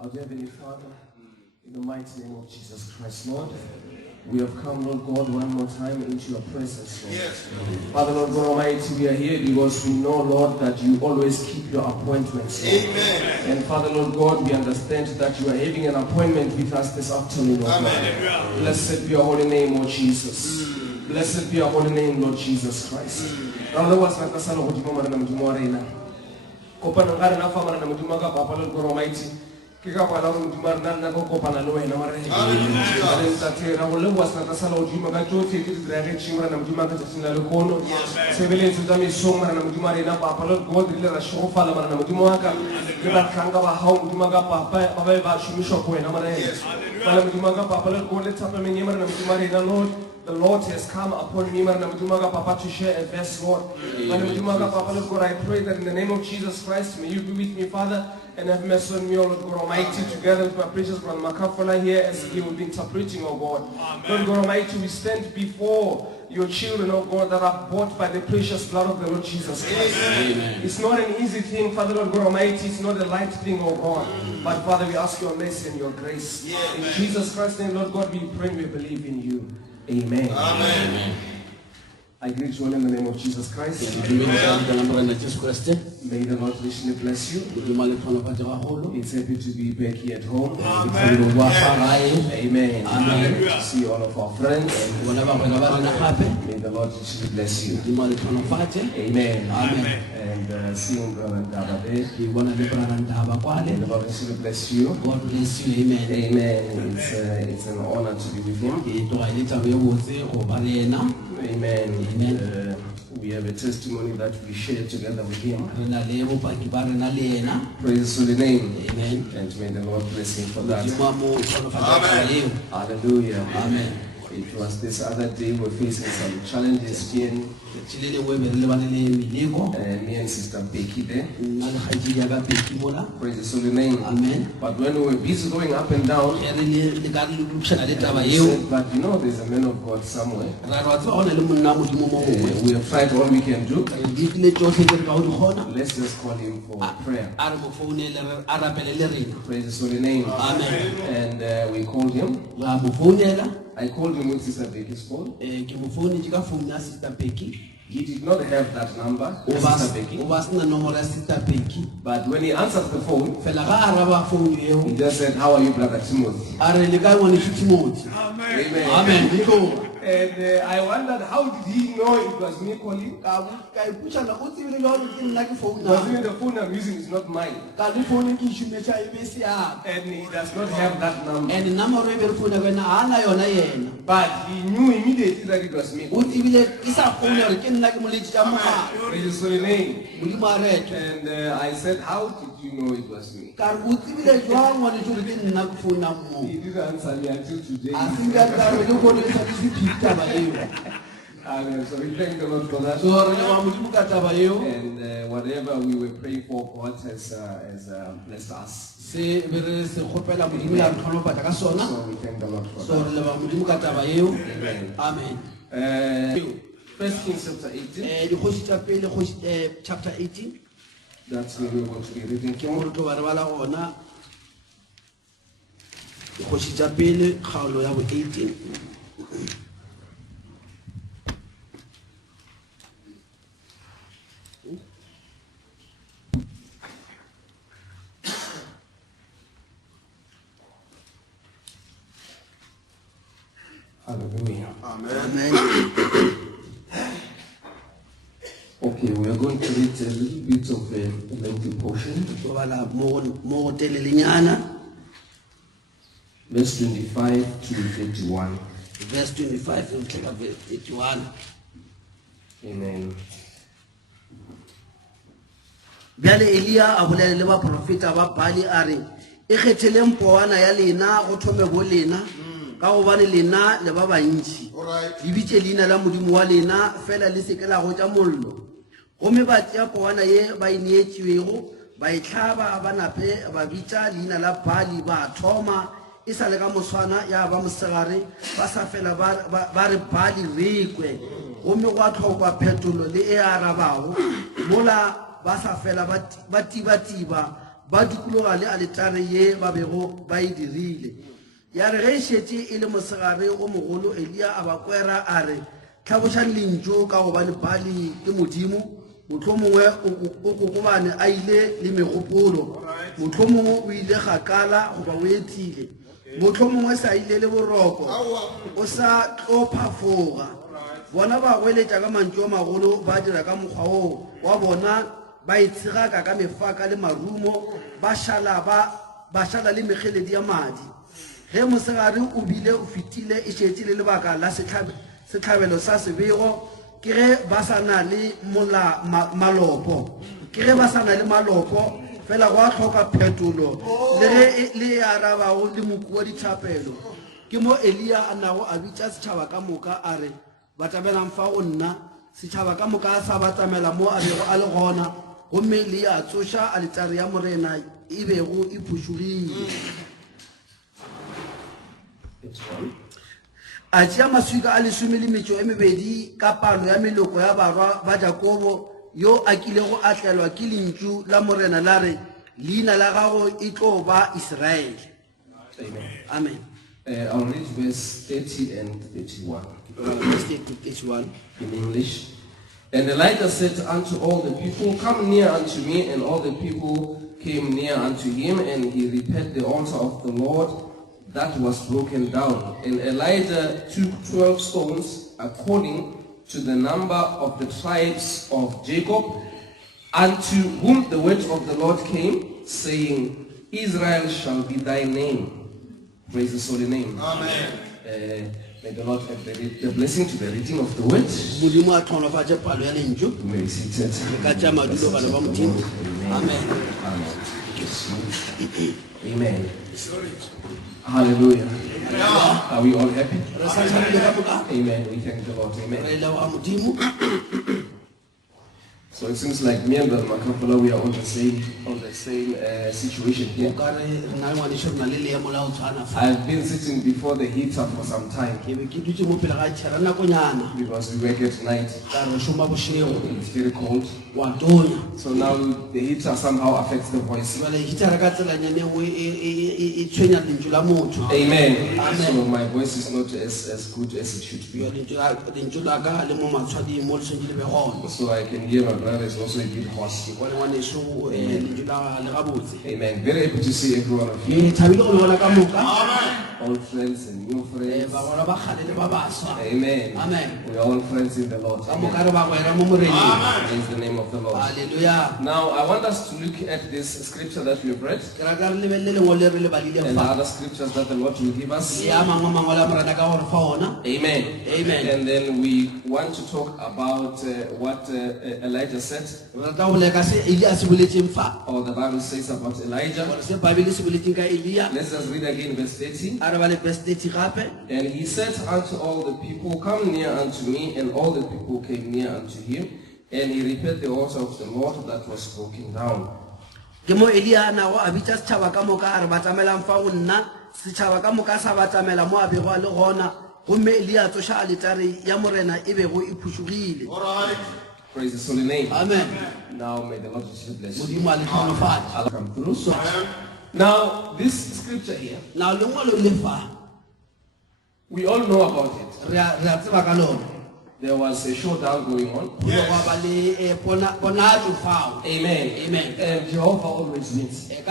Our Heavenly Father, in the mighty name of Jesus Christ, Lord, we have come, Lord God, one more time into your presence, Lord. Yes. Father, Lord God Almighty, we are here because we know, Lord, that you always keep your appointments, Lord. Amen. And Father, Lord God, we understand that you are having an appointment with us this afternoon, Lord. Amen. Blessed be your holy name, Lord Jesus. Blessed be your holy name, Lord Jesus Christ. Kika pala mtumar nana koko pala loe na mare. Ale mtatera wole wasna tasala ujuma gacho tete drage chimra na mtuma ka tasina lokono. Sebele tutami somra na mtuma rena papa lo god rile na shofa la na mtuma ka. Kira kanga ba hau mtuma ka papa baba ba shumisho ko na mare. Pala mtuma ka papa lo god le tapa me nyemra na mtuma rena Lord. The Lord has come upon me, Papa, to share a verse, Lord. Papa, I pray that in the name of Jesus Christ, may you be with me, Father, and have mercy on me, O Lord God Almighty, together with my precious brother Makafala here, as he will be interpreting, O God. Lord God Almighty, we stand before your children, oh God, that are bought by the precious blood of the Lord Jesus Christ. Amen. It's not an easy thing, Father, Lord God Almighty. It's not a light thing, oh God. But Father, we ask your mercy and your grace. In Jesus Christ's name, Lord God, we pray and we believe in you. Amen. Amen. I greet you all in the name of Jesus Christ. May the Lord richly bless you. It's happy to be back here at home. Amen. Amen. Amen. To see all of our friends. May the Lord richly bless you. Amen. Amen. And seeing Brother Dabade, may the Lord richly bless you. God bless you. Amen. Amen. It's an honor to be with him. Amen. Amen. We have a testimony that we share together with him. Praise the name. Amen. And may the Lord bless him for that. Amen. Hallelujah. Amen. It was this other day we were facing some challenges here. Me and Sister Becky there. Praise the holy name. Amen. But when we were busy going up and down, said, but you know there's a man of God somewhere. We have tried all we can do. Let's just call him for prayer. Praise the holy name. Amen. And we called him. I called him with Sister Becky's phone. He did not have that number, Sister Becky. But when he answered the phone, he just said, "How are you, Brother Timothy?" Amen. Amen. And I wondered, how did he know it was me calling? Because even the phone I'm using is not mine. And he does not have that number. But he knew immediately that it was me. Praise the name. And I said, how did you know it was me? He didn't answer me until today. So we thank the Lord for that. And whatever we were praying for, God has blessed us. So we thank the Lord for that. Amen. Amen. 1 Kings chapter 18. That's where we're going to be reading from. Hallelujah. Amen. Okay, we are going to read a little bit of a lengthy portion. Verse 25 to 31. Verse 25 to 31. Amen. Bjale Elia a bolele le ba profeta ba Baali a re e kgetheleng poana ya lena go thome bo lena ka gobane lena le ba bantši le bitše leina la modimo wa lena fela le seke la go tša mollo gomme ba tšea poana ye ba e neetšwego ba e hlaba ba nape ba bitša leina la Baali ba thoma e sa le ka moswana ya ba mosegare ba sa fela ba re Baali rekwe gomme go a tlhokwa phetolo le e arabago mola ba sa fela ba tiba ba dikologa le alitare ye ba bego ba e dirile ya re ge e šetše e le mosegare o mogolo Elia a ba kwera a re tlhabošang lentšu ka gobane Baali ke modimo mohlomongwe o kokobane a ile le megopolo mohlomongwe o ile kgakala goba o etile mohlomongwe sa ile le boroko o sa tlo phafoga bona ba hweletša ka mantšu a magolo ba dira ka mokgwa o wa bona ba itshigaka ka mefaka le marumo ba šala le mekgeledi ya madi ge mosegare o bile o fetile e šetše le lebaka la setlhabelo sa sebego ke ge ba sa na le malopo ke ge ba sa na le malopo fela go a tlhoka phetolo le ge le arabago le moku wa dithapelo ke mo Elia a nago a bitša setšhaba ka moka a re ba tamelang fa go nna setšhaba ka moka a sa ba tamela mo a bego a le gona gomme le a tsoša alitare ya morena e bego e phušugile a tšea maswika a 12 ka palo ya meloko ya barwa ba Jakobo yo a kilego a tlelwa ke lentšu la morena la re leina la gago e tlo ba Israele. Amen. I'll read verse 30 and 31. Verse 31 in English. And Elijah said unto all the people, come near unto me, and all the people came near unto him, and he repaired the altar of the Lord that was broken down. And Elijah took 12 stones, according to the number of the tribes of Jacob, unto whom the word of the Lord came, saying, Israel shall be thy name. Praise his holy name. Amen. May the Lord have the blessing to the reading of the word. You may be seated. Amen. Amen. Hallelujah. Are we all happy? Amen. We thank the Lord. Amen. So it seems like me and Brother Makapula, we are on the same situation here. I've been sitting before the heater for some time because we work at night. It's very cold. So now the heater somehow affects the voice. Amen. So my voice is not as good as it should be. So I can hear my brother is also a bit hoarse. Amen. Very happy to see every one of you. Old friends and new friends. Amen. We are all friends in the Lord. Praise the name of the Lord. Hallelujah. Now I want us to look at this scripture that we've read and other scriptures that the Lord will give us. Amen. Amen. And then we want to talk about what Elijah said, or the Bible says about Elijah. Let's just read again verse 30. And he said unto all the people, come near unto me, and all the people came near unto him, and he repaired the altar of the Lord that was broken down. Praise his holy name. Amen. Now may the Lord just bless you. I'll come through. Now this scripture here, we all know about it. There was a showdown going on. Amen. Amen. And Jehovah always wins. Amen.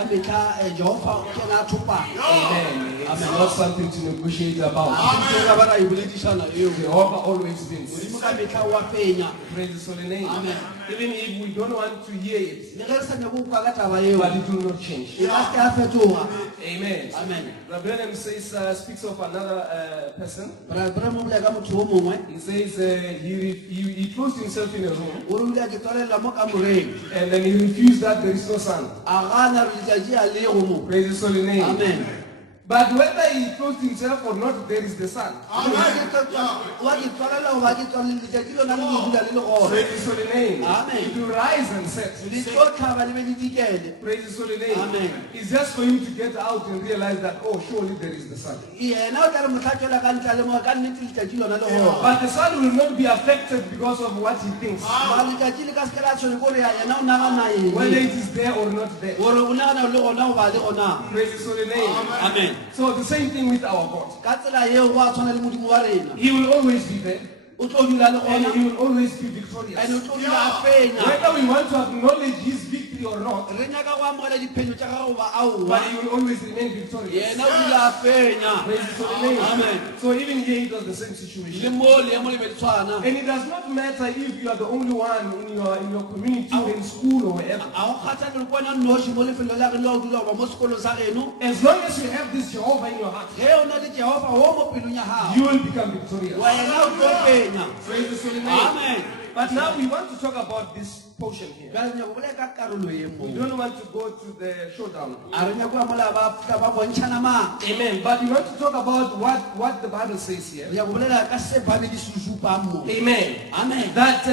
It's not something to negotiate about. Ke ba ra e boledišana eo. Jehovah always wins. Modimo ka metlha wa fenya. Praise His holy name. Amen. Even if we don't want to hear it, Le ge re sa nyako utlwa ka taba eo, but it will not change. e ka se a fetoga. Amen. Amen. Rabbi Branham says, speaks of another person. Bra mo bolela ka motho o mongwe. He says he closed himself in a room O re o ile a ke tswalela mo kamoreng. and then he refused that there is no sun. A gana re letšatši a le go mo. Praise His holy name. Amen. But whether he closed himself or not, there is the sun. Wa ke tswalela goba ke tswalela letšatši lona le go dula le le gona. Praise His holy name. Amen. It will rise and set. Le tlo tlhaba le be le dikele. Praise His holy name. Amen. It's just for him to get out and realize that, oh, surely there is the sun. Yena o tla re motlha tswela ka ntle le mo ka nnete letšatši lona le gona. But the sun will not be affected because of what he thinks, Ba letšatši le ka se ke la tshwene kore yena o nagana eng. whether it is there or not there. Gore o nagana le gona goba le gona. Praise His holy name. Amen. So the same thing with our God. Ka tsela eo go a tshwana le modimo wa rena. He will always be there O tlo dula le and gona. he will always be victorious. And o tlo dula a fenya. Whether we want to acknowledge his victory or not, Re nyaka go amogela diphenyo tša gago goba aowa. but he will always remain victorious. Yena o dula a fenya. Praise His holy name. Amen. So even here it was the same Le situation. mo leemo le be le tshwana. And it does not matter if you are the only one in your community or in school or wherever. A go kgatha le kwana noši mo lefelong la rena o dula goba mo sekolong sa geno. As long as you have this Jehovah in your heart, Ge o na le Jehova wo mo pelong ya gago. you will become victorious. Wena o tlo fenya. Praise His holy name. Amen. But now we want to talk about this portion here. Jwale nyako bolela ka karolo e We mo. don't want to go to the showdown. A re nyako amola ba fihla ba bontšhana mang. Amen. But we want to talk about what the Bible says here. Re nyako bolela ka se Bible di se supang mo. Amen. Amen. That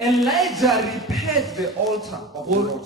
Elijah repaired the altar of the Lord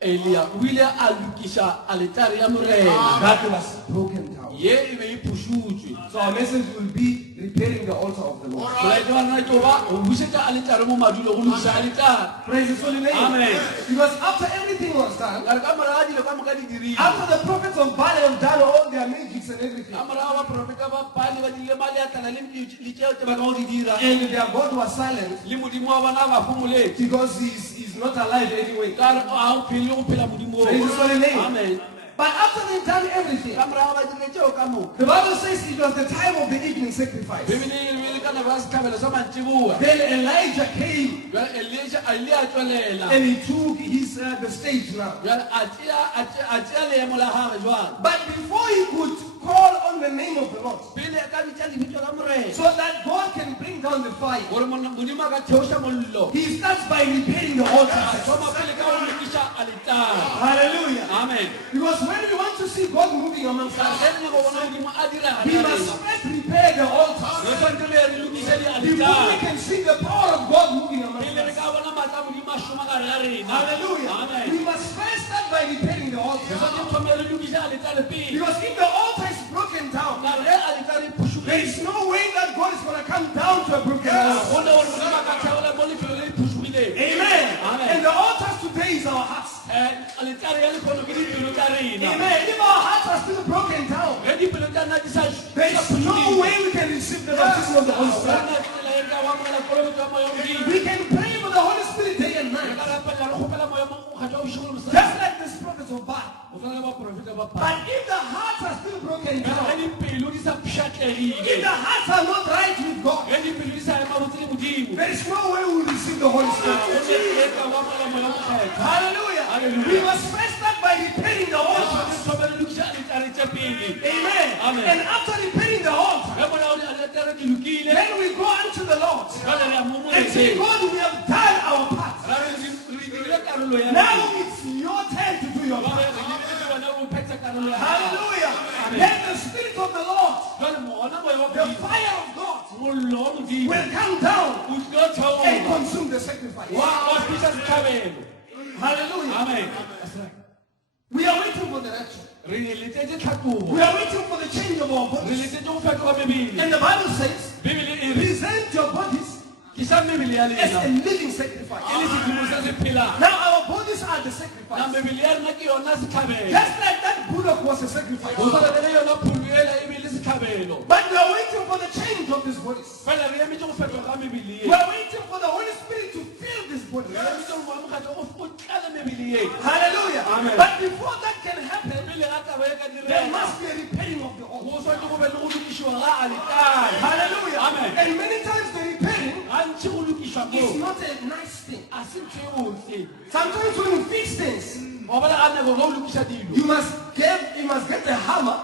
Elia o ile a lokiša altare ya morena. that was broken down. Ye e be e phušutšwe. So our message will be repairing the altar of the Lord. Molaetša wa rena ke ba go bušetša altare mo madulo go lokiša altare. Praise His holy name. Amen. Because after everything was done, Ka re ka morago dilo ka moka di dirile. after the prophets of Baal have done all their magics and everything, Ka morago baprofeta ba Baale ba dirile maleatlana le tšeo tse ba ka go di dira. and their God was silent Le modimo wa bona ba phumoletse. because he's not alive anyway. Ka re a o phele go phela modimo. Praise His holy name. Amen. But after they've done everything, Ka morago ba dirile tšeo ka moka. the Bible says it was the time of the evening sacrifice. Bibele e re ka nako ya setlhabelo sa mantšiboa. Then Elijah came Jwale Elisha a ile a tswelela. and he took the stage now. Jwale a tšea leemo la gage jwale. But before he could call on the name of the Lord, Pele ka bitša lebitso la morena. so that God can bring down the fire, Gore modimo a ka theoša mollo. he starts by repairing the altar. A thoma pele ka go lokiša altare. Hallelujah. Amen. Because when we want to see God moving amongst Ka us, ge re nyaka go bona modimo a dira we gana must rena. first repair the altar Re tshwanetse re re lokiše before we dialtare. can see the power of God moving amongst Pele re us. ka bona maatla a modimo a šoma gare ga rena. Hallelujah. Amen. We must first start by repairing the Re altar. tshwanetse thome re lokiše altare pele. Because if the altar is broken down, Ka re ge altare e phušugile, there is no way that God is going to come down to a broken altar. go ne gore modimo a ka theola mo lefelong le le phušugileng. Amen. Amen. And the altars today is our hearts. Altare ya lekgono ke dipelo tsa rena. Amen. If our hearts are still broken down, Ge dipelo tsa rena di sa there is no way we can receive the baptism of the Holy Spirit. We can pray for the Holy Spirit day and night, just like this prophets of Baal. But if the hearts are still broken down, if the hearts are not right with God, there is no way we will receive the Holy Spirit. Hallelujah. We must first start by repairing the altar. Amen. And after repairing the altar, then we go unto the Lord and say, God, we have done our part. Now it's your turn to do your part. Hallelujah. Let the Spirit of the Lord, the fire of God, will come down and consume the sacrifice. Hallelujah. Amen. We are waiting for the rapture. We are waiting for the change of our bodies. And the Bible says, present your bodies as a living sacrifice. Now our bodies are the sacrifice. Just like that bullock was a sacrifice. But we are waiting for the change of these bodies. We are waiting for the Holy Spirit to fill this body. Hallelujah. Amen. But before that can happen, there must be a repairing of the It's not a nice thing. Sometimes when you fix things, you must get the hammer.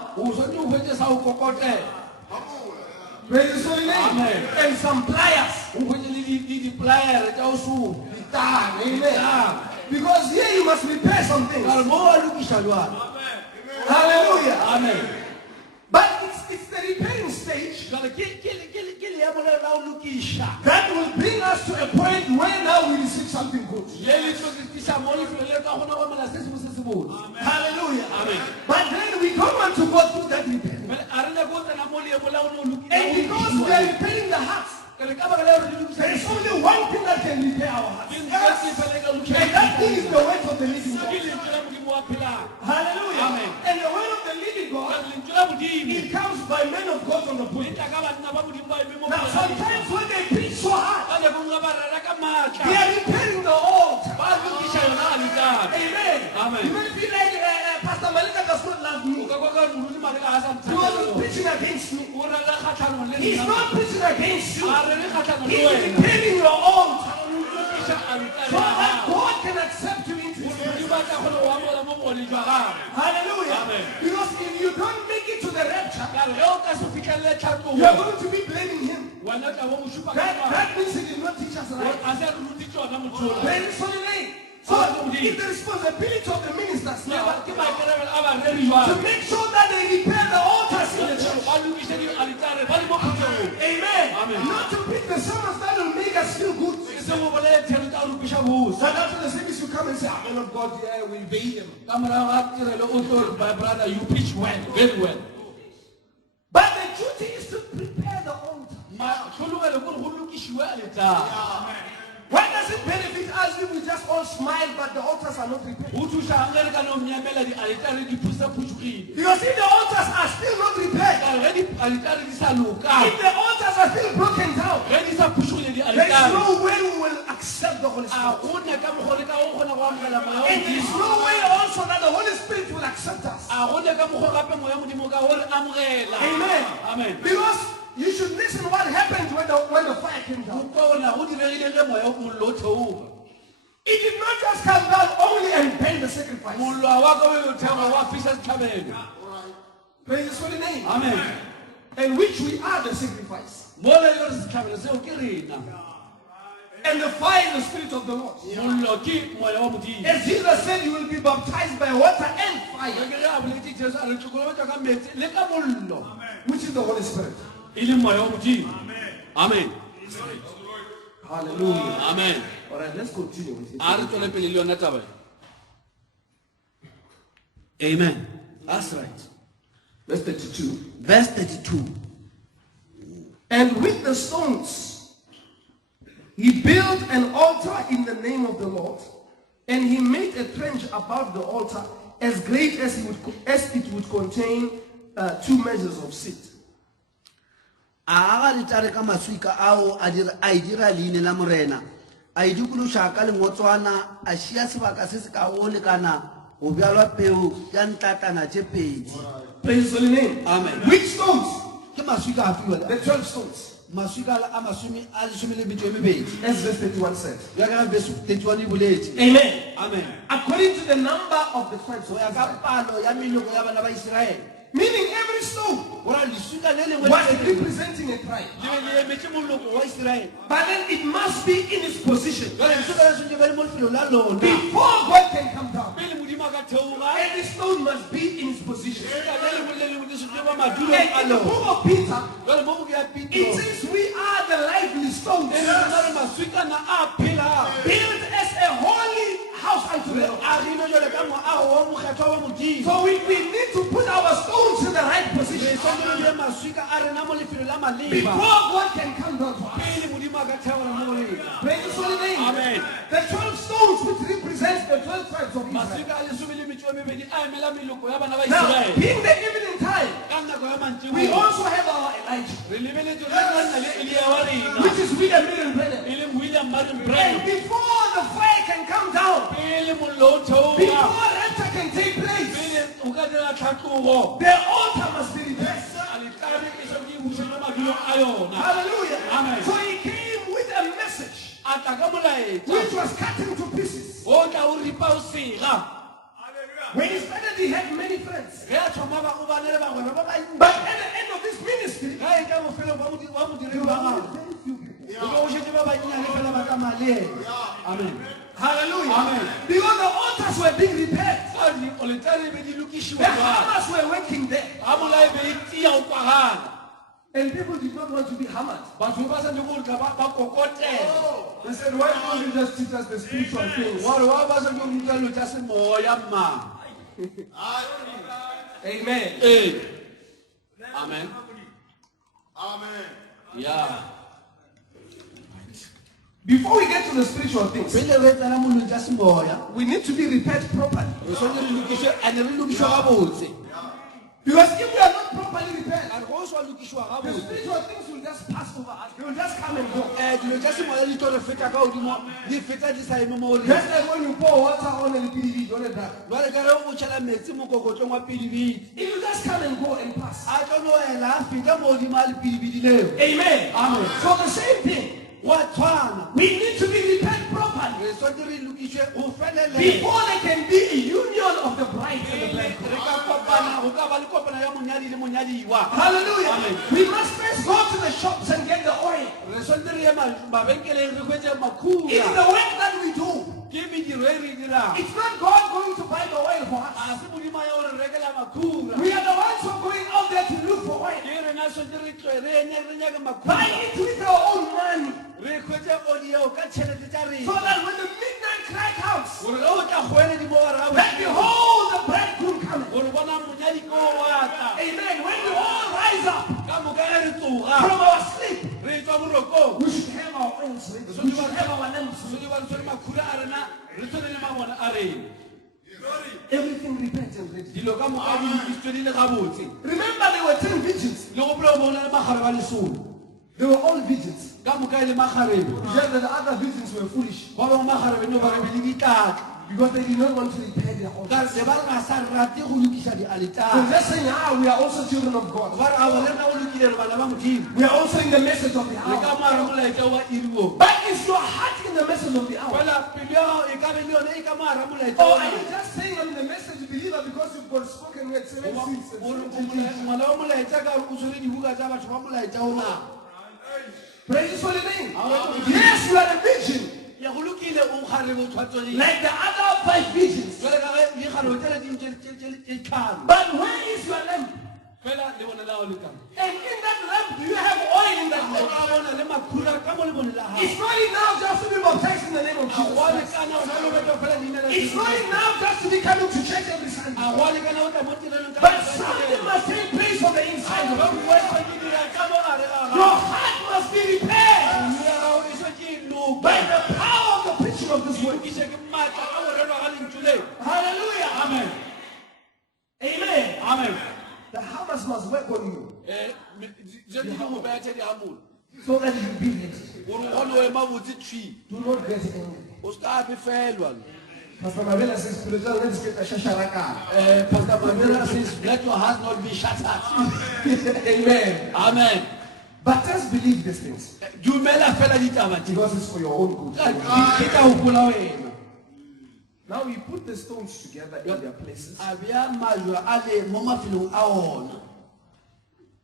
Praise His holy name. Amen. And some pliers. Amen. Because here you must repair some things. Hallelujah. Amen. But it's the repairing stage that will bring us to a point where now we receive something good. Hallelujah. Amen. But then we don't want to go through that repair. And because we are repairing the heart, there is only one thing that can repair our hearts. And that thing is the word of the living God. Hallelujah. Amen. And the word of the living God, it comes by men of God on the pulpit. Now sometimes when they preach so hard, they are repairing the altar. Amen. Amen. You may feel like Pastor Malika does not love me. He was preaching against me. He's not preaching against you. He's repairing your altar. So that God can accept you into His presence. Hallelujah. Amen. Because if you don't make it to the rapture, you are going to be blaming Him. That means He did not teach us right. Praise His holy name. So it's the responsibility of the ministers now to make sure that they repair the altars in the church. Amen. Not to pick the sermons that will make us feel good. So after the service you come and say, man of God, yeah, we obey Him. My brother, you preach well, very well. But the duty is to prepare the altar. Why does it benefit us if we just all smile but the altars are not prepared? Because if the altars are still not repaired, if the altars are still broken down, there is no way we will accept the Holy Spirit. And there is no way also that the Holy Spirit will accept us. Amen. Amen. Because you should listen what happened when the fire came down. It did not just come down only and burn the sacrifice. Praise His holy name. Amen. And which we are the sacrifice. And the fire is the Spirit of the Lord. As Jesus said, you will be baptized by water and fire, which is the Holy Spirit. Amen. Amen. Hallelujah. Amen. All right, let's continue with it. Amen. That's right. Verse 32. Verse 32. And with the stones, he built an altar in the name of the Lord, and he made a trench above the altar as great as it would contain 2 measures of seed. Aga ditare ka maswika ao a dira leine la morena a idikulusha ka lengotswana a shia sebaka se se ka go lekana go bjalwa peo ya ntlatana tše pedi. Praise the name. Amen. Which stones? Ke maswika a fiwa The 12 stones. maswika a masumi a lesome le metšo e mebedi As verse 31 said. ya ka verse 31 e boletse. Amen. Amen. According to the number of the tribes go of ya ka Israel. palo ya meloko ya bana ba Israele. Meaning every stone Gora leswika le lengwe was representing a tribe. le emetse moloko wa Israele. But then it must be in its position. Jwale leswika le tshwantse be le mo lefelong la lona Before God can come down, pele modimo a ka theoga every stone must be in its position. le lengwe le lengwe le tshwantse ba madulong And a in the lona. book of Peter, Jwale mo bukeng ya it Petro says we are the lively stones, e re na le maswikana a phelang built as a holy house unto the Lord. a rilwe jwale ka moago wa mokgethwa wa modimo. So we need to put our stones in the right Re position tshwanetse le maswika a rena mo lefelong la maleba before God can come down to us. pele modimo a ka theogela mo go rena. Praise His holy name. Amen. The 12 stones which represent the 12 tribes of Israel. Maswika a lesome le metšo e mebedi a emela meloko ya bana ba Now, Israele. being the evening time, Ka nako ya we mantšiboa also have our Elijah, re lebeletse re nna le Elia wa rena which is William Marion Brennan. e leng William Marion And Branham. before the fire can come down, Pele mollo o theoga before rapture can take place, pele o ka dira tlhatlogo the altar must be repaired. alitare e tshwanetse e busetsa madulong a yona. Hallelujah. Amen. So he came with a message A which was cut into pieces. When he started, he had many friends. But at the end of this ministry, there were very few people. Amen. Hallelujah. Amen. Because the altars were being repaired. The hammers were working there. And people did not want to be hammered. They said, why don't you just teach us the spiritual things? Amen. Amen. Amen. Yeah. Before we get to the spiritual things, we need to be repaired properly. Because if we are not properly repaired, the spiritual things will just pass over us. They will just come and go. Just like when you pour water on a PDB, on a duck. It will just come and go and pass. Amen. Amen. So the same thing. We need to be repaired properly before there can be a union of the bride and the bridegroom. Hallelujah. Amen. We must first go to the shops and get the oil. In the work that we do, it's not God going to buy the oil for us. We are the ones who are going out there to look for oil. Buy it with our own money. So that when the midnight cry comes, that behold the bridegroom coming. Amen. When we all rise up from our sleep, we should have our oils ready. We should have our lamps ready. Everything repaired and ready. Remember, there were 10 virgins. They were all virgins. Just that the other virgins were foolish. Because they did not want to repair their altars. So just saying, we are also children of God. We are also in the message of the hour. But is your heart in the message of the hour? Or are you just saying I'm in the message of believer because you've got spoken word 7 seats? Praise His holy name. Yes, you are a virgin. Like the other 5 virgins. But where is your lamp? And in that lamp, do you have oil in that lamp? It's not enough just to be baptized in the name of Jesus Christ. It's not enough just to be coming to church every Sunday. But something must take place on the inside of you. Your heart must be repaired by the power of the preaching of this word. Hallelujah. Amen. Amen. Amen. The hammers must work on you. So that you be ready. Do not get angry. Pastor Mavela says, spiritual, let's get a shasharaka. Pastor Mavela says, let your heart not be shattered. Amen. Amen. But just believe these things. Because it's for your own good. Now we put the stones together in their places.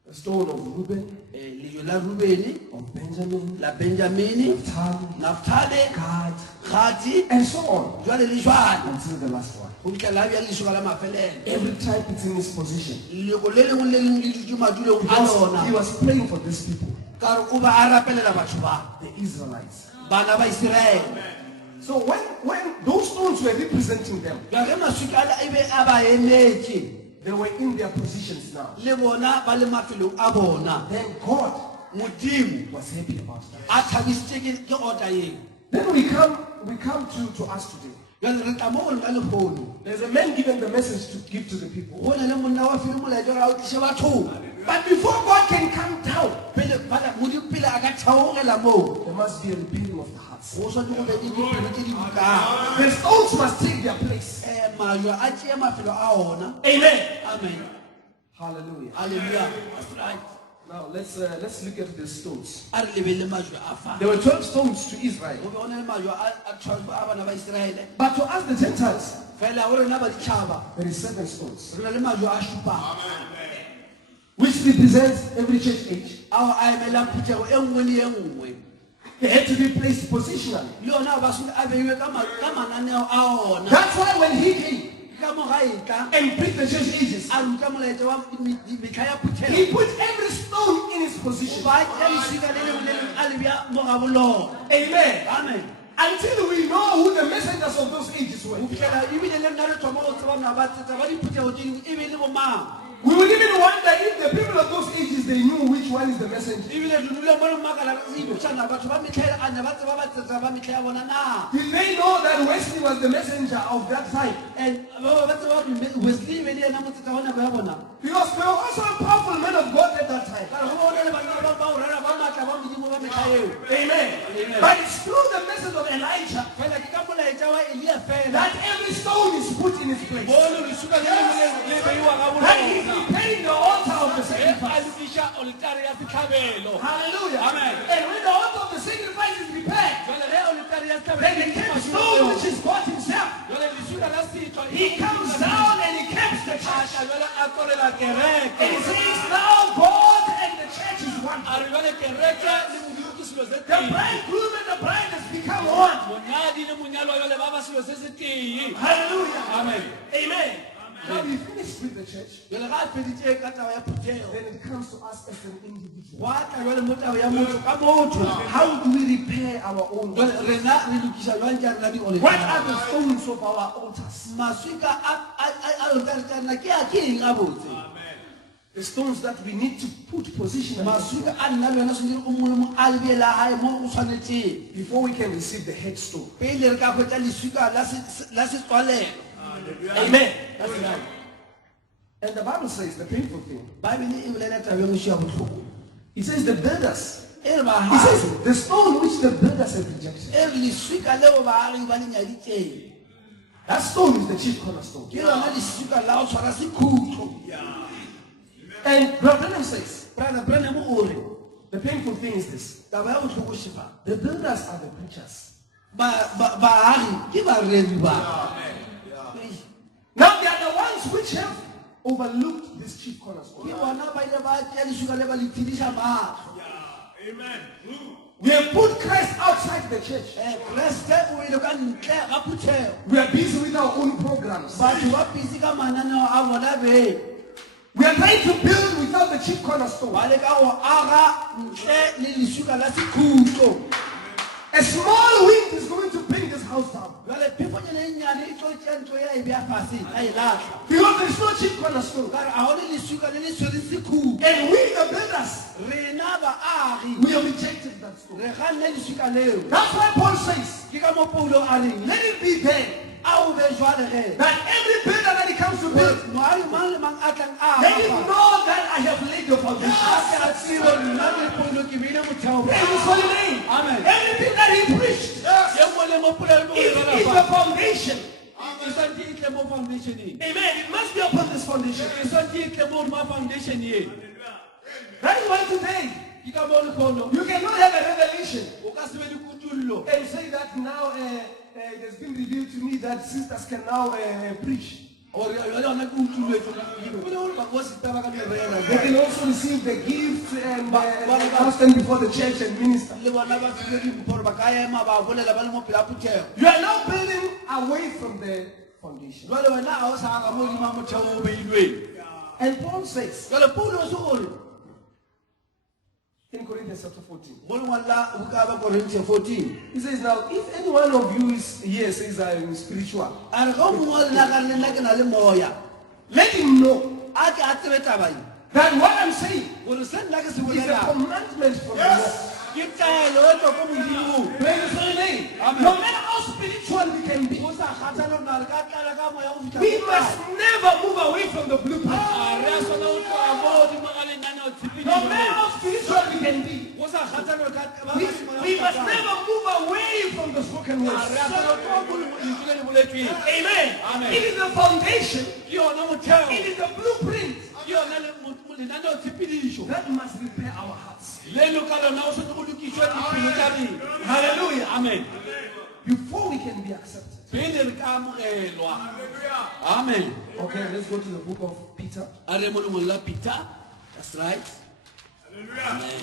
The stone of Reuben, of Benjamin, Naphtali, Gad, and so on. Until the last one. Every tribe is in its position. Because he was praying for these people. The Israelites. So when those stones were representing them, they were in their positions now. Then God was happy about that. Then we come to us today. There's a man given the message to give to the people. But before God can come down, there must be a repairing of the hearts. The stones must take their place. Amen. Amen. Hallelujah. Hallelujah. That's right. Now let's look at the stones. a re lebelle majwe a fa There were 12 stones to Israel. go be go na le majwe a 12 a bana ba Israele But to us the Gentiles, fela o rena ba ditšhaba there is 7 stones. re na le majwe a šupang Which represents every church age. ao a emelang phuthego e nngwe le e nngwe They had to be placed positionally. le yona ba se a beiwe ka mananeo a ona That's why when he came ka mo ga etla and preached the church ages, a ruta molaetsa wa metlha ya phuthego he put every stone in its position. ba ya leswika le lengwe le lengwe a lebja mo ga bolona Amen. amen Until we know who the messengers of those ages were. go fitlhela ebile le nna re thoma go tseba bana ba tsetsa ba diphuthego tse dingwe e be le bomang We would even wonder if the people of those ages, they knew which one is the messenger. ebile re dule mo re makala re tsebosana batho ba metlha a ne ba tseba ba tsetsa ba metlha ya bona na Did they know that Wesley was the messenger of that time? and ba ba tseba Wesley be le yena mo tsetsa wa nako ya bona Because there were also powerful men of God at that time. ka re go bona le bana ba o rera ba matla ba modimo ba metlha eo Amen. But it's through the message of Elijah fela ke ka molaetsa wa Elia fela that every stone is put in its place. bolo le suka le lengwe le beiwa ka That is bolona preparing the altar of the sacrifice. alukisha oltare ya setlhabelo Hallelujah. Amen. And when the altar of the sacrifice is prepared, jwale ge oltare ya then the camp stone, which is God himself, jwale lesuka la setho he comes down and he camps the church. jwale a korela kereke And he says, now God and the church is one. a re jwale kereke le modimo ke selo se The tee bridegroom and the bride has become one. monyadi le monyalwa jwale ba ba selo se se tee Hallelujah. amen Amen. Now we finished with the church. jwale ga a feditse ka taba ya phuthego Then it comes to us as an individual. gwa tla jwale mo taba ya motho ka motho How do we repair our own? jwale rena re lokisa jwang tja rena What dioleta are the stones of our altars? maswika a oltare tja rena ke eng a botse The stones that we need to put positionally maswika a nna le wena tshwanetse o mongwe le mongwe a lebela gae mo o tshwanetseng before we can receive the headstone. pele re ka hwetsa leswika la setswalelo Amen. That's right. And the Bible says the painful thing. baebele e bolela taba e moši ya botlhoko It says the builders. e re It baagi says the stone which the builders have rejected. e re leswika leo baagi ba le nyaditseng That stone is the chief cornerstone. ke lona leswika la go tshwara sekhutlo And Brother Branham says brother Branham o re the painful thing is this: taba ya botlhoko shefa the builders are the preachers. baagi ke bareri ba Now they are the ones which have overlooked this chief ke cornerstone. bona ba ile ba tea leswika le ba le phediša matlho We have put Christ outside the church. kreste o ile ka ntle ga phuthego We are busy with our own programs. batho ba pisi ka mananeo a bona be We are trying to build without the chief cornerstone. ba le ka go aga ntle le leswika la sekhutlo A small wind is going to bring this house down. jale phefonyana e nnyane e tlo tšea ntlo ya e bea fase a e latlha Because there is no chief cornerstone. ka re a gone leswika le le tshwereng sekhutlo And we, the builders, rena baagi we have rejected that stone. re ganne leswika leo That's why Paul says, ke ka mo paulo a reng let it be there a o be jwale ge that every builder that he comes to build, moagi mang le mang a tlang a let him know that I have laid the foundation. ke a tsebo nna le paulo ke beile motheo Praise his holy name. amen Everything that he preached ye nngwe le mo polelo mo is the foundation. e swantse e tle mo foundationeng Amen. It must be upon this foundation. e swantse e tle mo ma foundation ye That is why today ke ka mo lekgono you cannot have a revelation o ka se be le kutullo and say that now it has been revealed to me that sisters can now preach. gore yona ke utlwilwetse ole ole ba go sita ba ka merena They can also receive the gift and now stand before the church and minister. le bona ba fiwe dimpho gore ba ka ema ba bolela ba le mo pela phuthego You are now building away from the foundation. jwale wena ga o sa ga mo dima motheo o beilweng And Paul says jwale paulo se gore in Corinthians chapter 14, mo lengwalo la buka ba korintia 14 he says, now if any one of you is here says I am spiritual, a re ga o mongwe le nna ka le nna ke na le moya let him know a ke a tsebe tabai that what I'm saying gore se nna ke se is a bolelang commandment from the Lord. ke taelo e tswa ko modimong Praise his holy name. Amen. No matter how spiritual we can be, o sa kgathale gore na re ka tlala ka moya go fitlha we ko must never move away from the blueprint. a re a swana o tloa mo godimo ga lenaneo No matter how spiritual we can be, o sa kgathale gore ka we must never move away from the spoken a words. re a swana o tloa mo lentswe le le boletsweng Amen. Amen. It is the foundation. ke yona motheo It is the blueprint. ke yona le That must repair our hearts. Hallelujah. Amen. Before we can be accepted. Amen. Okay, let's go to the book of Peter. That's right. Amen.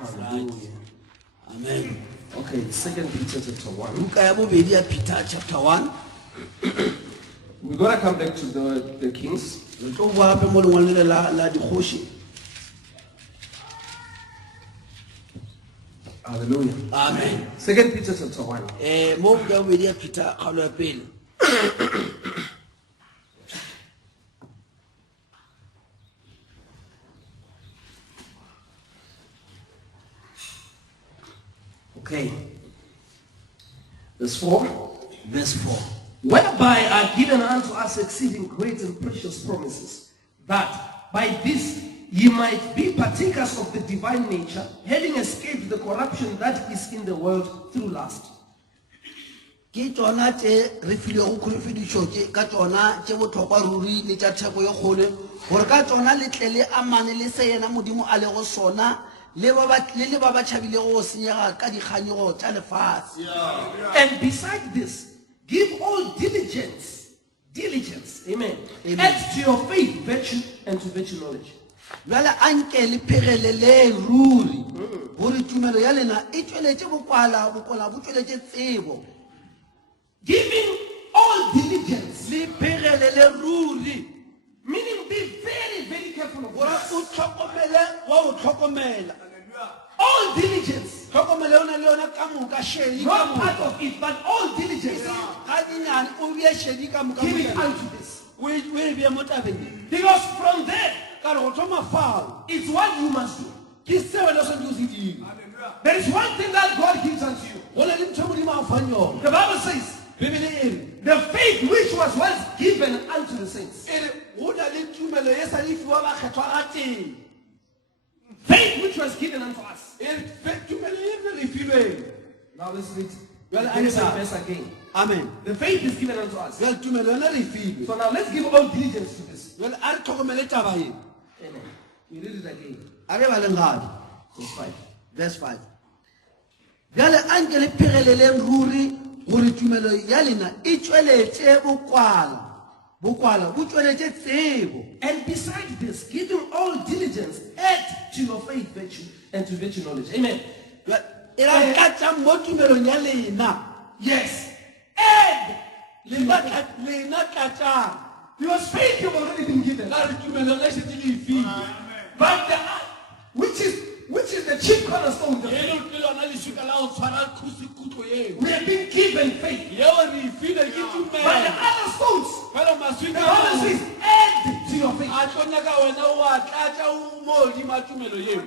That's right. Amen. Okay, 2 Peter chapter 1. Peter chapter 1. We're going to come back to the kings. Hallelujah. Amen. 2 Peter chapter 1. Okay. Verse 4. Verse 4. Whereby are given unto us exceeding great and precious promises, that by this ye might be partakers of the divine nature, having escaped the corruption that is in the world through lust. Ke tsona tse re filego kgolofedišo ka tsona tše botlhokwa ruri le tša theko ye kgolo gore ka tsona le tle le amane le se yena modimo a lego sona le ba ba tšhabilego go senyega ka dikganyego tša lefase. And beside this, give all diligence, amen, add to your faith virtue, and to virtue knowledge. Jwale a nke le phegelele ruri gore tumelo ya lena e tšweletše bokwala bo tšweletše tsebo. Giving all diligence, Le phegelele ruri meaning be very, very careful of gore this. o tlhokomele wa o tlhokomela. All diligence, Tlhokomele yona le yona ka moka šedi ka not part moka. of it, but all diligence. Ga dinyane o bea šedi ka moka. Give it unto this. O e bea mo tabeng. Because from there, Ka re go thoma fao it's what you must do. ke seo le se o se dira. There is one thing that God gives unto you. Go na le ntho modimo a fang yona. The Bible says, Bibele e re the faith which was once given unto the saints. go na le tumelo e sa le fiwa bakgethwa ga teng. Faith which was given unto us. Tumelo e re le filweng. Now let's read Well, the next answer. verse again. Amen. The faith is given unto us. Jwale tumelo yona re filwe. So now let's give all diligence to this. Jwale a re tlhokomele taba e. Amen. We read it again. A re ba leng gape. Verse 5. Verse 5. Jwale a nke le phegeleleng ruri gore tumelo ya lena e tšweletše bokwala bo tšweletše tsebo. And beside this, giving all diligence, add to your faith virtue, and to virtue knowledge. Amen. E ra tlatša mo tumelong ya lena. Yes. Add. Lena tlatšang. Because faith you've already been given. Ka re tumelo le šetse le e filwe. But which is the chief cornerstone. The faith. Eno ke lona leswika la go tshwara khusikutlo eo. We have been given faith. Yeo re e filwe ke But the tumelo. other stones, Fela the maswika Bible says, add to your faith. a tlo nyaka wena o a tlatša o mo godimo a tumelo eo.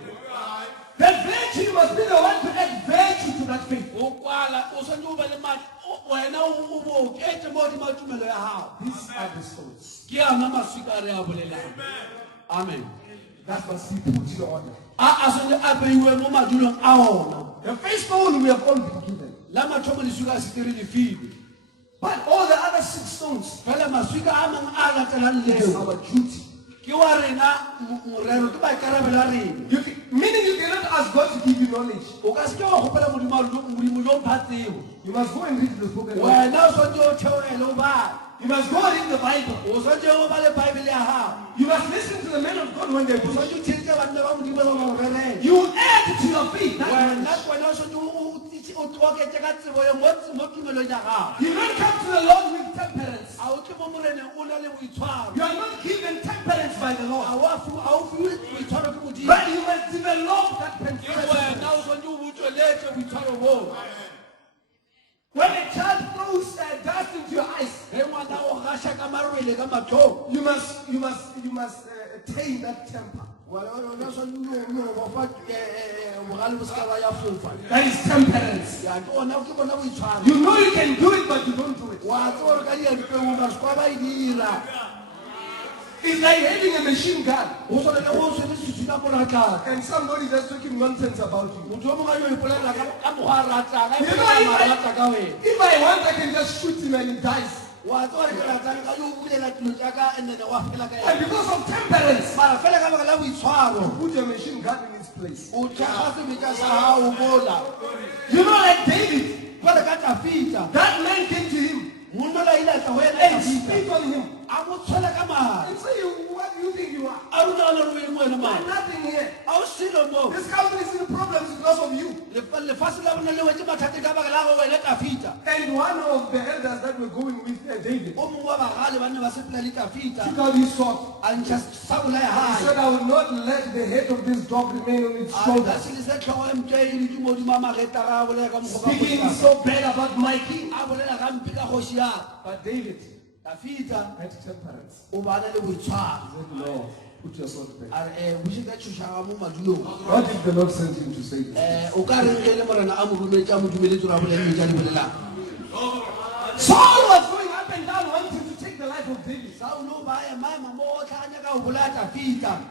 The virtue must be the one to add virtue to that faith. O kwala o tshwanetse o be le maatla wena o bo oketse mo godimo a tumelo ya gago. These are the stones Ke ana maswika a re a bolelang. Amen. that must be put in order. A tshwanetse a beiwe mo madulong a ona. The first stone we have all been given. La mathomo leswika a setere le filwe. But all the other 6 stones, Fela maswika a mangwe a latelang it is leo our duty. ke wa rena morero ke maikarabelo a rena. Meaning you cannot ask God to give you knowledge. O ka se ke wa kgopela modimo yo mpha tsebo. You must go and read the book and Wena o tshwanetse o theoele o bale. you must go and read the Bible. O tshwanetse o bale Bible ya gago. You must listen to the men of God when they O preach. tshwanetse o thietse banna ba modimo ba ba go rerela. You add to your faith. That Wena knowledge. o tshwanetse o oketse ka tsebo ye mo tumelong ya gago. You don't come to the Lord with temperance. A o tle mo moreneng o na le boitshwaro. You are not given temperance by the Lord. A o fiwe boitshwaro ke modimo. But you must develop that Ke temperance. wena o tshwanetse o botsweletse boitshwaro boo. When a child throws dust into your eyes, Ge ngwana o gasha ka marwele ka matlhong. you must tame that temper. Wena tshwanetse o bofa bogale bo se ka ba ya fofa. That is temperance. Ya ke bona boitshwaro. You know you can do it, but you don't do it. Wa tse gore ka diapeo ba se kwa ba e dira. It's like having a machine gun O tshwanetse go tshwere sethunya ko ratlang. and somebody just talking nonsense about you. Motho yo mongwe a yo ipolelela ka mokgwa a ratlang, a You know, ipolelela mara a rata ka wena. if I want, I can just shoot him and he dies. wa tswa ke ratang ka yo bulela dilo tsa ka and then wa fela ka And because of temperance, mara fela ka baka la boitshwaro put your machine gun in its place. o tšhaga sebetša sa gago mola You know, like David, jale ka tafita that man came to him monna la ile a tla go ena and tafita spit on him a mo tshwela ka mala and say, what do you think you are? a rutla le re mo ena I'm mala nothing here. a o selo mo This country is in problems because of you. lefatshe la bona le wetse mathateng ka baka la go wena tafita And one of the elders that were going with David o mongwe wa bagale ba ne ba sepela le tafita took out his sword. a ntšha sabola ya He gae said, I will not let the head of this dog remain on its a shoulders. se le se tlhogo empša e le dimodimo a mageta ga a bolela ka mokgwa Speaking so bad about my king. a bolela gampe ka kgoši ya But David tafita had temperance. o bana le boitshwaro He said, no, put your sword back. a re bošetsa tšhošaga mo madulong What if the Lord sent him to say this? o ka reng ge le morena a mo rometša mo dumeletse ra boleleng tša di bolelang Saul was going up and down wanting to take the life of David. saulo ba ya maema mo otlhe a nyaka go bolaya tafita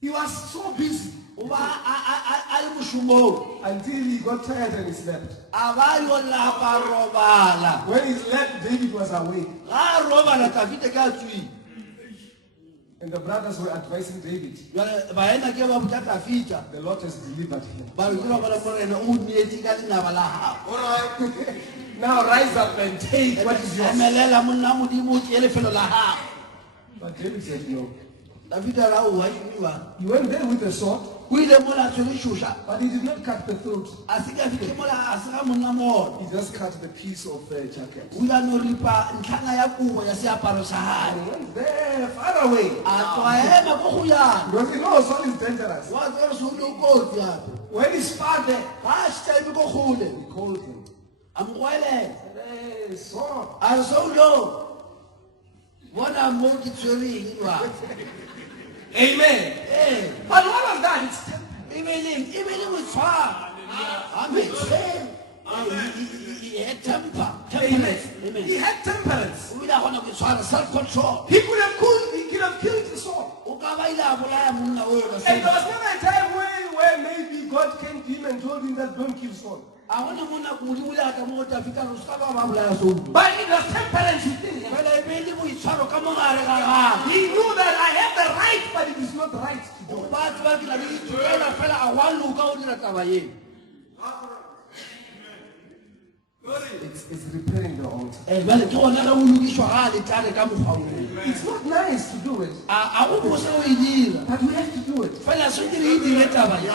He was so busy o ba a le mošomong until he got tired and he slept. a ba yo lapa robala When he slept, David was awake. ga a robala tafita ke a tswile And the brothers were advising David, jale baena ke ba botsa tafita the Lord has delivered him. ba re ke ba bona morena o neetse ka lenaba la gago Now rise up and take what is yours. emelela monna modimo o tšee lefelo la gago But David said no. tafita ra o wa eniwa He went there with a sword, o ile mola a tshwere šoša but he did not cut the throat. a se ka fitlhe mola a se ga monna mola He just cut the piece of the jacket. o ile a no ripa ntlhana ya kobo ya seaparo sa And gae he went there far away. a tloga ema ko go yana Because he knows Saul is dangerous. wa tsere se o le o kotsi ape When he spotted there, ga a setlaime ko gole he called him. a mo goelela Hey, Saul. a re seulo bona mo ke tshwereng wa Amen. ee But what was that? It's temper. e be le boitshwaro a metsheng temper Amen. Amen. He had temperance. o ile a kgona go itshwara self control He could have killed Saul. o ka ba ile a bolaya monna oo ka And there se was never a time where maybe God came to him and told him that don't kill Saul. a gona monna modimo le ata mo tafita re se ka ba ba bolaya sou But it was temperance within him. fela e be le boitshwaro ka mo gare ga gago He knew that I have the right, but it is not right to do it. ba tseba ke na le ditokela fela a wa loka o dira taba eno It's repairing the altar. jale ke gona ge o lokišwa ga a letale ka mokgwa oo It's not nice to do it, a go bosa o e dira but we have to do it. fela se kere e dire taba e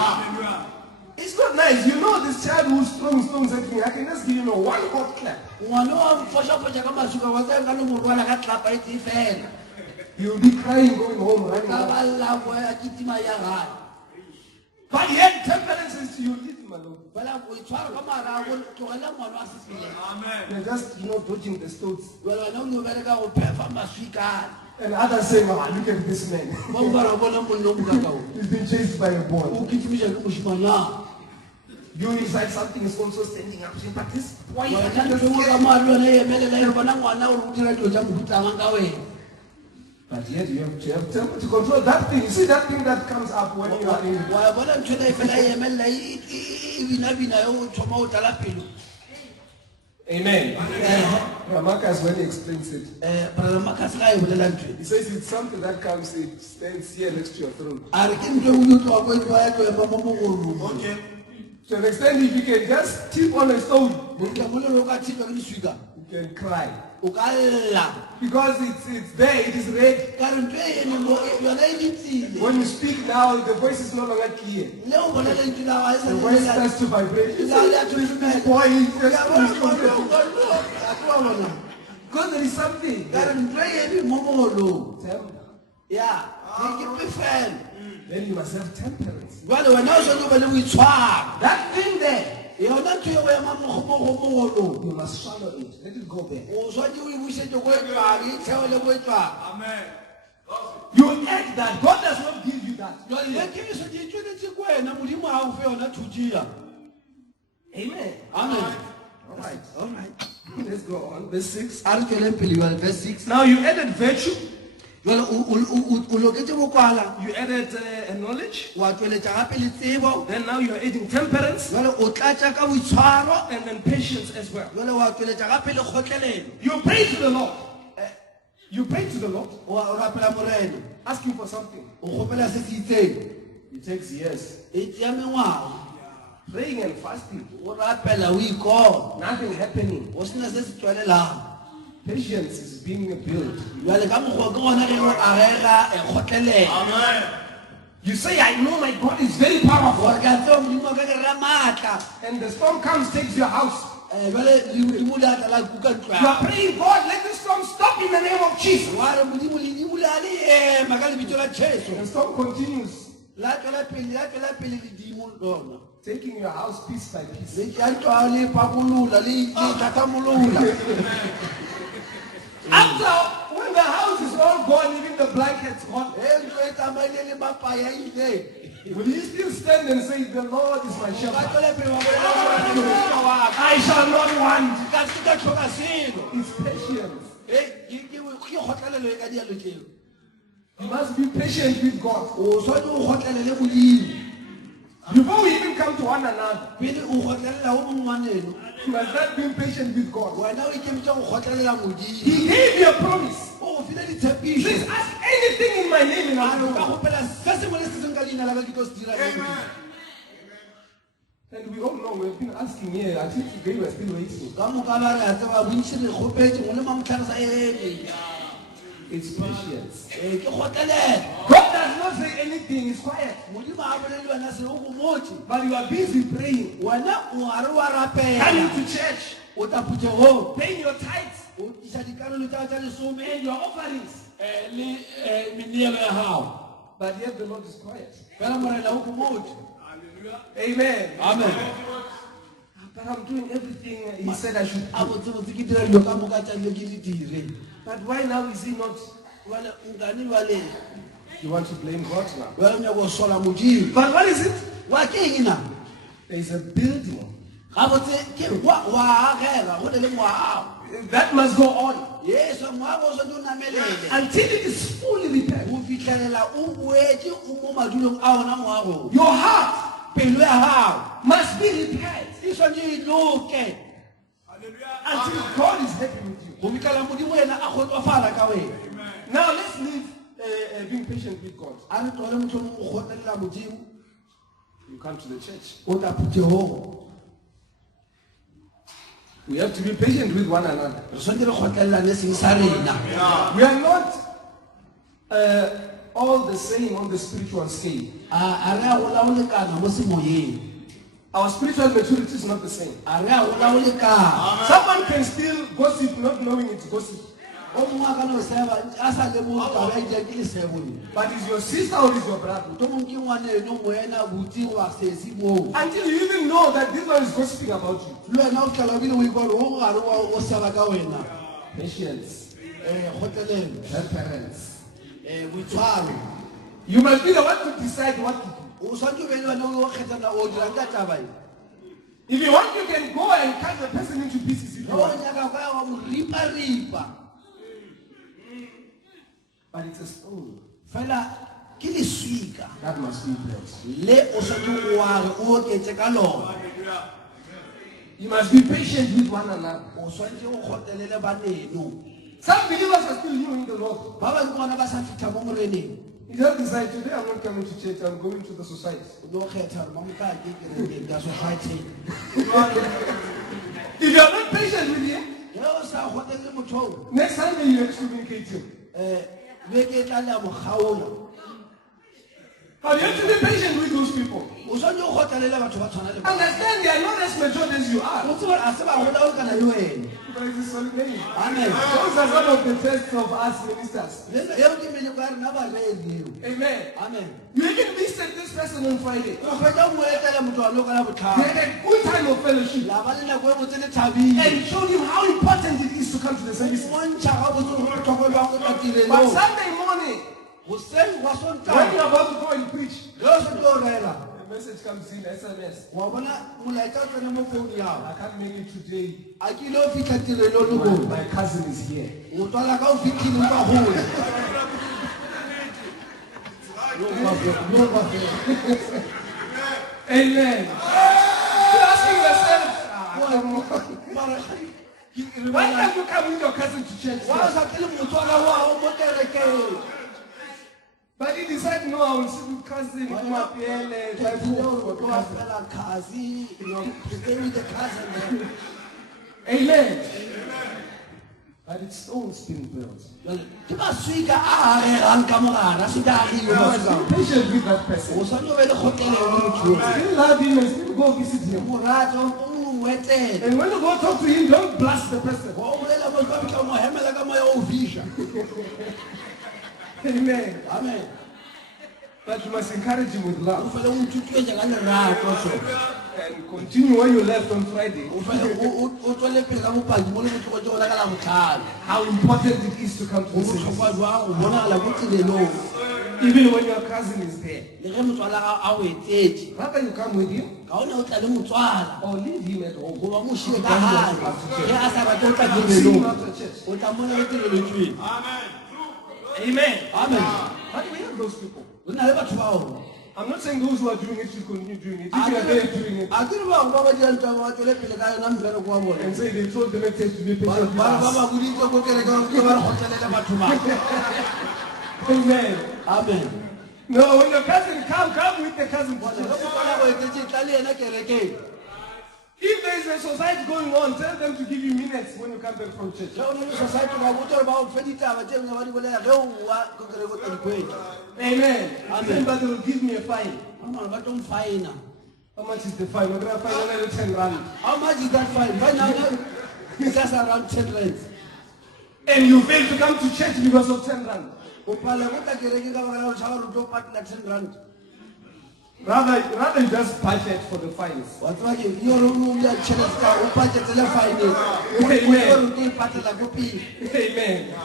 It's not nice. You know this child who's throwing stones at me. I can just give him one hot clap. ngwane wa fošafoša ka masuka wa tsaya ka le mo rwala ka tlapa e tee fela You'll be crying going home right ka now. ba llabo ya kitima ya gae But he had temperance and you leave him alone. fela boitshwaro ka marago tlogela ngwane wa sesele You're just, dodging the stones. jale wena o ne o bereka go phefa maswikane And others say, wow, look at this man. ba ba ra bona monne o mokakao He's been chased by a boy. o kitimiša ke mošimana You inside something is also standing up. But this boy is wena ntho engwe ka moa le yone e emelela e re bona ngwana o re o dira dilo tša mohutlangang ka wena But yet you have temper to control that thing. You see that thing that comes up when you are in. wa bona ntho ela e fela e emelela e binabina yo o thoma o tala pelo Amen. Ramakas, when he explains it, brother makase ga e bolela ntho he says it's something that comes, it stands here next to your throat. a re ke ntho engwe tloga ko etloa ya tlo ema mo mogolong Okay. To an extent, if you can just tip on a stone, bontle mo lelo o ka thitwa ke diswika you can cry. o ka lla Because it's there, it is red. ka re ntho e ene mo yona e ditsile When you speak now, the voice is no longer clear. le o bona lentswe la ga e The voice starts to vibrate. You La- la- say, this boy is Ya bona just ngwanong, ngwanong, a ke wa bona because there is something. ka re ntho e eme mo mogolong Temper. ya ke pefela Then you must have temperance. jale wena o tshwanetse o be le boitshwaro That thing there, yona ntho eo ema mogolong you must swallow it. Let it go there. o tshwanetse o e busetse ko etswang e theole ko etswang You act that. God does not give you that. jale kemiso di tsweletse ko wena modimo ga o fe yona thutia Amen. amen All right. Let's go on. Verse 6. a re tsweleng pele jale verse 6 Now you added virtue, jwale o loketse bokwala You added knowledge. wa tsweletsa gape le tsebo Then now you are adding temperance jwale o tlatsa ka boitshwaro and then patience as well. jwale wa tsweletsa gape le kgotlelelo You pray to the Lord. You pray to the Lord, o rapela morena asking for something. o kgopela se se itseng It takes years. e tšea mengwaga Praying and fasting. o rapela o ikona Nothing happening. o sena se se tswelelang Patience is being built. jwale ka mokgwa ke gona ge o agega kgotlelelo Amen. You say, I know my God is very powerful. gore ka tseo modimo ka ke rera maatla And the storm comes, takes your house. jwale modimo le atla la kuka You are ntlwa praying, God, let this storm stop in the name of Jesus. wa re modimo ledimo le a le ema ka lebitso la jesu The storm continues, la tswela pele ledimo lona taking your house piece by piece. le tša ntwa le pakolola le tlatamolola After, when the house is all gone, even the blankets gone, e ntlo e tsamaile le mapaya ile will you still stand and say, the Lord is my ka shepherd? tswela pele wa bolela I shall not want. ka se ka tlhoka selo It's patience. ke kgotlelelo e ka dialo tseo You must be patient with God. o tshwanetse o kgotlelele modimo Before we even come to one another, pele o kgotlelela o mongwaneno you must not be patient with God. wena o ikemetša go kgotlelela modimo He gave you a promise. o go file He ditshepišo says, ask anything in my name and a I re o will ka do. gopela se sengwe le se seng ka leina la ka ke tlo se dira And we all know we've been asking here until today we're still waiting. ka moka ba re a tseba bontši re kgopetse mo le mamotlhare sa eme It's patience. ke kgotlelela God does not say anything, it's quiet. modimo a bolele wena se o go motse But you are busy praying, wena o a re wa coming rapela to church, o taputhegong paying your tithes o tisa dikarolo tsa tsa lesome and your offerings. le meneelo ya gago. But yet the Lord is quiet. fela morena o go motse Amen. Amen. But I'm doing everything He said I should a do. botsebotse ke dira dilo ka moka tlamile ke di dire But why now is He not? jale nkane jale You want to blame God now. jale o nyaka go sola modimo But what is it? wa ke eng na There is a building gabotse ke wa agega go ne le moago that must go on yeso moago o tshwanetse o namelele until it is fully repaired. go fitlhelela o boetse o mo madulong a ona moago Your heart pelo ya gago must be repaired e tshwanetse e loke until God is happy with you. go fitlhela modimo ena a kgotsofala ka wena Now let's leave being patient with God. a re tlole motho o mo kgotlelela modimo You come to the church. o taputhegong We have to be patient with one another. re tshwanetse re kgotlelelane seng sa rena We are not all the same on the spiritual scale. a re a gola go lekana mo semoyeng Our spiritual maturity is not the same. a re a gola go lekana Someone can still gossip not knowing it's gossip. o mongwe a ka no seba a sa le mo taba e ke lesebone But is your sister or is your brother? to mongwe ke ngwaneno moena botse goba sesi moo Until you even know that this one is gossiping about you. le wena o tlhela bile o ikore o gare o seba ka wena Patience. kgotlelelo Reference. boitshwaro You must be the one to decide what to do. o tshwanetse o be le wena o kgethana o dirang ka taba e If you want, you can go and cut the person into pieces if ge you o want. nyaka ka ya wa mo ripa-ripa But it's a stone fela ke leswika that must be built. le o tshwanetse o age o oketse ka lona You must be patient with one another. o tshwanetse o kgotlelele baneno Some believers are still new in the Lord. ba bangwe bona ba sa fitlha mo moreneng You just decide today I'm not coming to church, I'm going to the society. o no kgetha gore mamoka ke kerekeng ka society If you are not patient with him, ge o sa kgotlelele motho next Sunday you excommunicate him. beke e tla le a mo kgaola But you have to be patient with those people. o tshwanetse o kgotlelele batho ba tshwana le bona Understand they are not as matured as you are. o tseba a se ba gola o kana le wena Praise His holy name. amen Those are some of the tests of us ministers. eo ke meleko ya rena baredi eo Amen. amen You even visited this person on Friday. o fetsa o mo etela motho wa loka la You botlhano had a good time of fellowship la ba le nako e botse le thabile and showed him how important it is to come to the service. montšha ga botse go botlhokwa jwa go tla But tirelong Sunday morning, goseng wa when sontaga you're about to go and preach, ge o setse o rela the message comes in SMS. wa bona molaetsa o tsene mo founu yago I can't make it today. a ke ile o fitlha tirelong le kone My cousin is here. o tswala ka o fitlhile kwa gole Amen. You're asking yourself, why can't you come with your cousin to church? But he decided, no, I will see with cousin. Amen. But it's all spirit bills. Be patient with that person. Still love him and still go visit him. And when you go talk to him, don't blast the person. Amen. Amen. But you must encourage him with love. And continue where you left on Friday. How important it is to come to the service. Even when your cousin is there. Rather you come with him or leave him at home. See him after church. Amen. Amen. But we have those people. I'm not saying those who are doing it should continue doing it. If you are there doing it. And say they told them to be patient. Amen. Amen. No, when your cousin come with the cousin. If there is a society going on, tell them to give you minutes when you come back from church. Amen. Amen. But they will give me a fine. How much is the fine? We're going to find another 10 rand. How much is that fine? Right now, it's just around 10 rand. And you fail to come to church because of 10 rand. Rather just budget for the fines. Amen.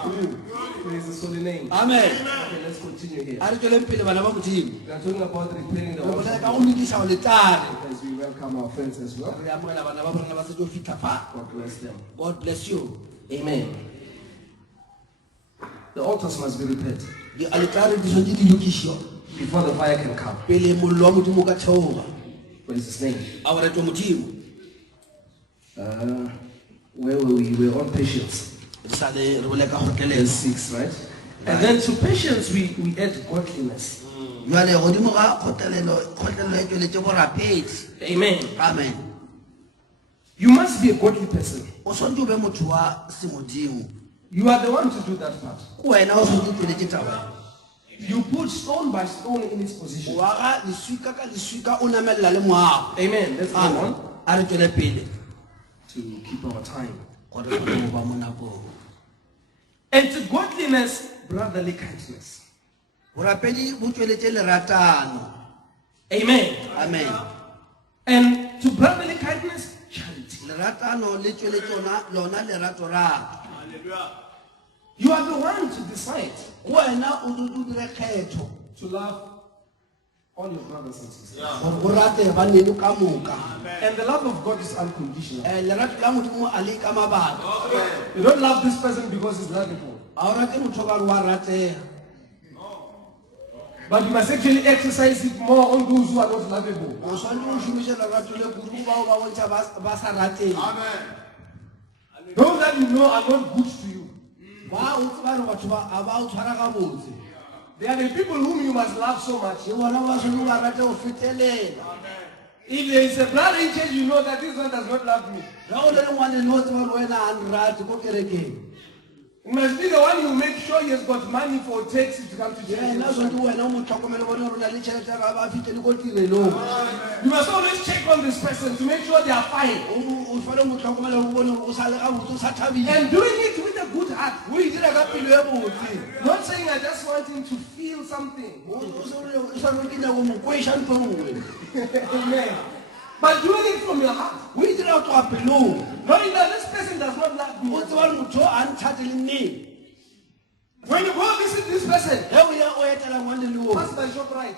Amen. Praise His holy name. Amen. Okay, let's continue here. We are We are talking about repairing the altar as we welcome our friends as well. God bless them. God bless you. Amen. The altars must be repaired before the fire can come. Praise His name. Where were we? We were on patience. Verse 6, right? And then to patience we add godliness. Amen. Amen. You must be a godly person. You are the one to do that part. You put stone by stone in its position. Amen. Let's go on. To keep our time. And to godliness, brotherly kindness. Amen. Amen. And to brotherly kindness, charity. You are the one to decide to love all your brothers and sisters. And the love of God is unconditional. You don't love this person because he's lovable. But you must actually exercise it more on those who are not lovable. Those that you know are not good to you. They are the people whom you must love so much. If there is a brother in church, you know that this one does not love me. It must be the one who makes sure he has got money for taxi to come to church. You must always check on this person to make sure they are fine. And doing it with a good heart. Not saying I just want him to feel something. Amen. But doing it from your heart. Knowing that this person does not love me. When you go visit this person, pass by ShopRite.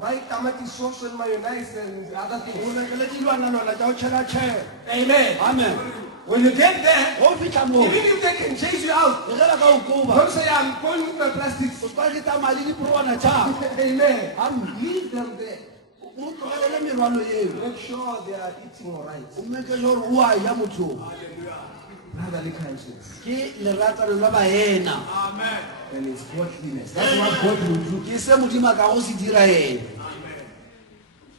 Buy tomato sauce and mayonnaise and other things. Amen. Amen. When you get there, go fitlha moo even if they can chase you out, e ge ba ka o koba don't say, I'm going with my plastics. o tla ke tsamaya le diporwana tša Amen. Leave them there. mo tlogelele merwalo eo Make sure they are eating all right. o make sure gore o a ja mothong Brotherly kindness. ke leratano la baena And it's godliness. That's what God will do. ke se modimo a ka go se dira ena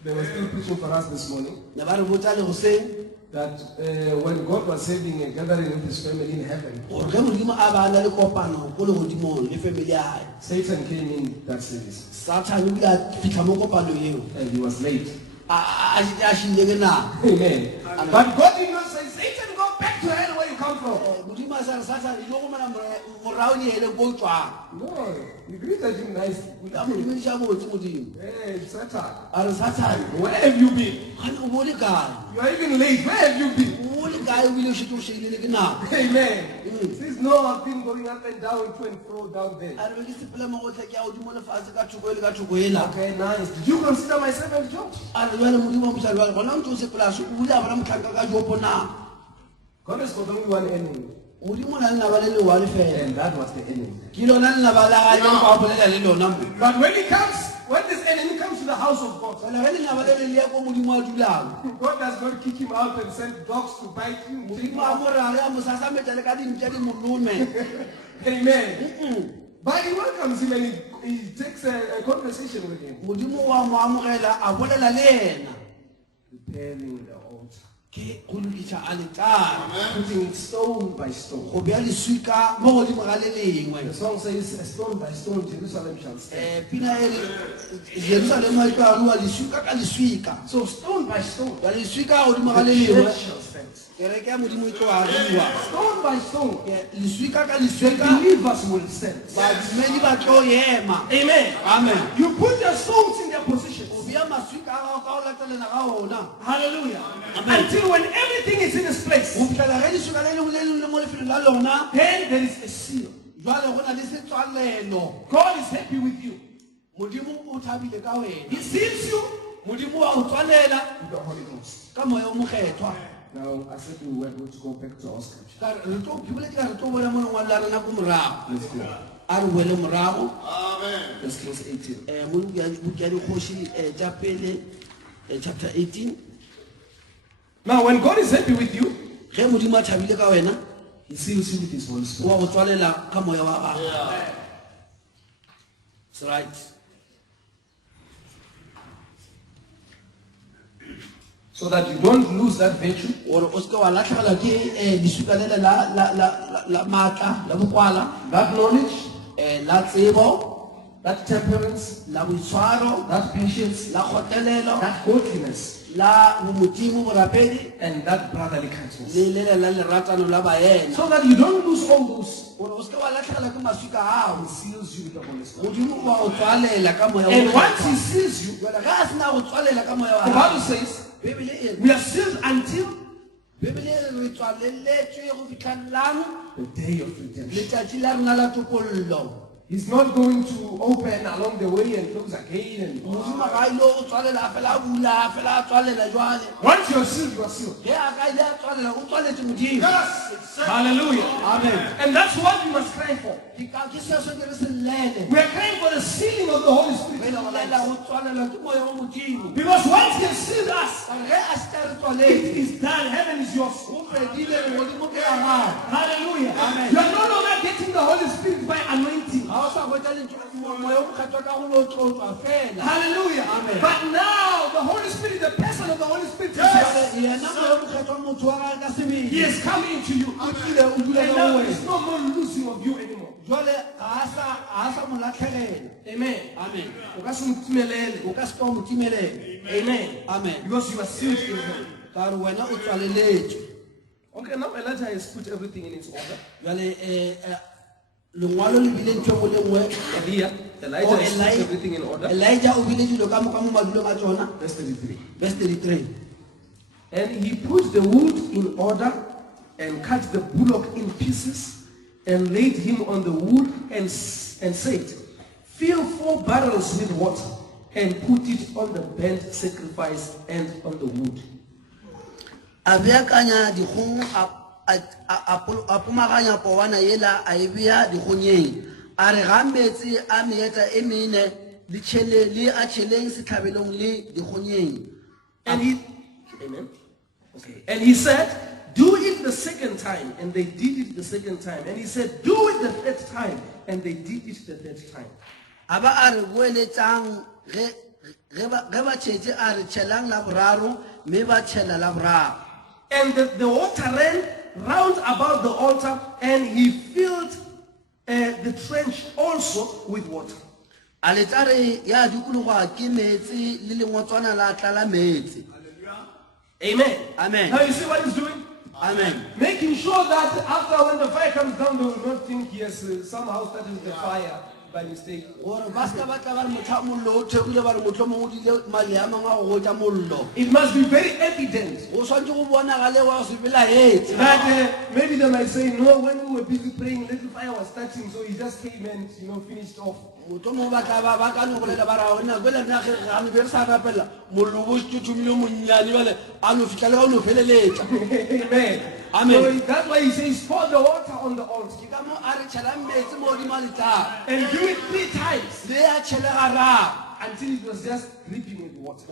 They were still preaching for us this morning ne ba re botsa le goseng that when God was having a gathering with his family in heaven, gore ge modimo a ba na le kopano ko le godimong le family ya hae Satan came in that service satan o bile a fitlha mo kopano eo and he was late. a šile ke nako Amen. But God did not say, Satan, go back to hell where you come from. modimo a sa re satan e go gomela morao le ene ko o tswang No, he greeted him nicely. ka modimediša botse modimo Hey, Satan, a re satan where have you been? gane o bo le kae You are even late. Where have you been? o bo le kae o bile o šetse o šeile le ke nako Amen. There's no thing going up and down, to and fro down there. a re be ke sepela mo gotlhe ke ya godimo lefatshe ka thoko e le ka thoko ela Okay, nice. Did you consider my servant Job? a re jale modimo wa mošadi wale gona o ntse o sepelase o bile a bona motlhanka ka jopo na God has got only one enemy, modimo o na le naba le lewane fela and that was the enemy. ke lona lenaba la ganyang go a bolela le lona mo But when this enemy comes to the house of God, fela ge lenaba le le leya ko modimo a dulang God does not kick him out and send dogs to bite him. modimo a morage a mo sasametša le ka dimpša di molome Amen. But he welcomes him and he takes a conversation with him. modimo wa mo amogela a bolela le ena Preparing the altar. ke go lokiša aletar Putting stone by stone. go bea leswika mo godimo ga le lengwe The song says, stone by stone, Jerusalem shall stand. pina e re jerusalema e tlo aruwa leswika ka leswika So stone by stone, ya leswika godimo ga le the lengwe church shall stand. kereke ya modimo e tlo aruwa Stone by stone, leswika ka the leswika believers will stand. badumedi ba tlo ema Amen. amen You put the stones in their positions. o bea maswika a gago ka go latelena ga ona Hallelujah. Until when everything is in its place, go fitlhela ge leswika le lengwe le lengwe le mo lefelong la lona then there is a seal. jwale go na le setswalelo God is happy with you. modimo o thabile ka wena He seals you modimo wa o tswalela with the Holy Ghost. ka moya o mokgethwa Now, I said we were going to go back to our scripture. ke boletse ka re tlo boela mo lengwalo la rena ko morago Let's go. a re boele morago Let's close 18. mo buki ya dikgoši tša pele chapter 18 Now, when God is happy with you, ge modimo a thabile ka wena He seals you with His Holy Spirit. wa go tswalela ka moya wa gago That's right So that you don't lose that virtue, gore o seke wa latlhegelwa ke leswika lele la maatla la bokwala that knowledge, la tsebo that temperance, la boitshwaro that patience, la kgotelelo that godliness, la bomodimo borapedi and that brotherly kindness. le lele la leratano la baena So that you don't lose all those, gore o seke wa latlhegelwa ke maswika ao He seals you with the Holy Spirit. modimo wa o tswalela ka moya wa And mokgethwa. once He seals you, jale ga a sena go tswalela ka moya wa the gago Bible says, bebele e re we are sealed until bebele e re re tswaleletswe go fitlhalelang the day of redemption. letšatši la rena la topollo He's not going to open along the way and close again. And modimo ga ile o tswalela a fela a bula a fela a tswalela jwale once you're sealed, you are sealed. ge a ka ile a tswalela o tswaletse modimo Hallelujah. amen And that's what we must cry for. ke seso ke re se llele We are crying for the sealing of the Holy Spirit in our lela lives. go tswalela ke moya wa modimo Because once He has sealed us, ge a seka re it tswaletse is done. Heaven is yours. o fedile re modimo ke ya gago Hallelujah. Amen. You are no longer getting the Holy Spirit by anointing. ga o sa gwetsa moya o mokgethwa ka go lotlotswa fela Hallelujah. Amen. But now the Holy Spirit, the person of the Holy Spirit, is yours. yena moya o mokgethwa motho wa gae ka He sebele has come into you. o tlile o dula And ka now go there is wena no more losing of you anymore. jwale ga a sa mo latlhegela Amen. amen O ka se mo timelele. o ka seka wa mo timelela Amen. amen Because you are sealed in Him. ka re wena o tswaleletswe Okay, now Elijah has put everything in its order. jwale lengwalo le bile ntho e nngwe le nngwe Elijah has put everything in order. elijah o bile dilo ka moka mo madulong a tsona Verse 33. verse 33 And he put the wood in order and cut the bullock in pieces and laid him on the wood and said, fill 4 barrels with water and put it on the burnt sacrifice and on the wood. a beakanya dikgomo a pomaganya powana yela a e beya dikgonyeng a re ga metsi a meeta e mene le a tšheleng setlhabelong le dikgonyeng. And he, amen. Okay. And he said, do it the second time. And they did it the second time. And he said, do it the third time. And they did it the third time. Aba a re boeletsang ge ba tšhetše a re tšhelang la boraro mme ba tšhela la boraro. And the water ran round about the altar, and he filled the trench also with water. A le tla re ya dikologwa ke metsi le lengwatswana la tlala metsi. Amen. Amen. Now you see what he's doing? Amen. Making sure that after when the fire comes down, they will not think he has somehow started the fire by mistake. It must be very evident that maybe they might say, no, when we were busy praying, little fire was starting, so he just came and finished off. Amen. Amen. So that's why he says, pour the water on the altar. And do it 3 times until it was just dripping with water.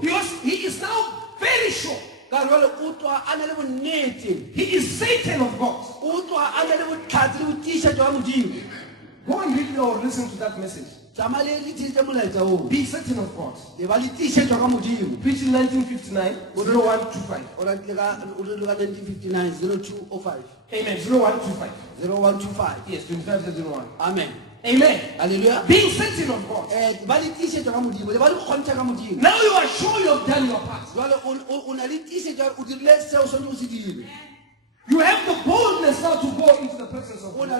Because he is now very sure. He is Satan of God. Go and read or listen to that message. Be Satan of God. Preaching 1959, 0125. Amen. 0125. 0125. Yes, 2501. Amen. Amen. Hallelujah. Being Satan of God. Now you are sure you have done your part. You have the boldness now to go into the presence of God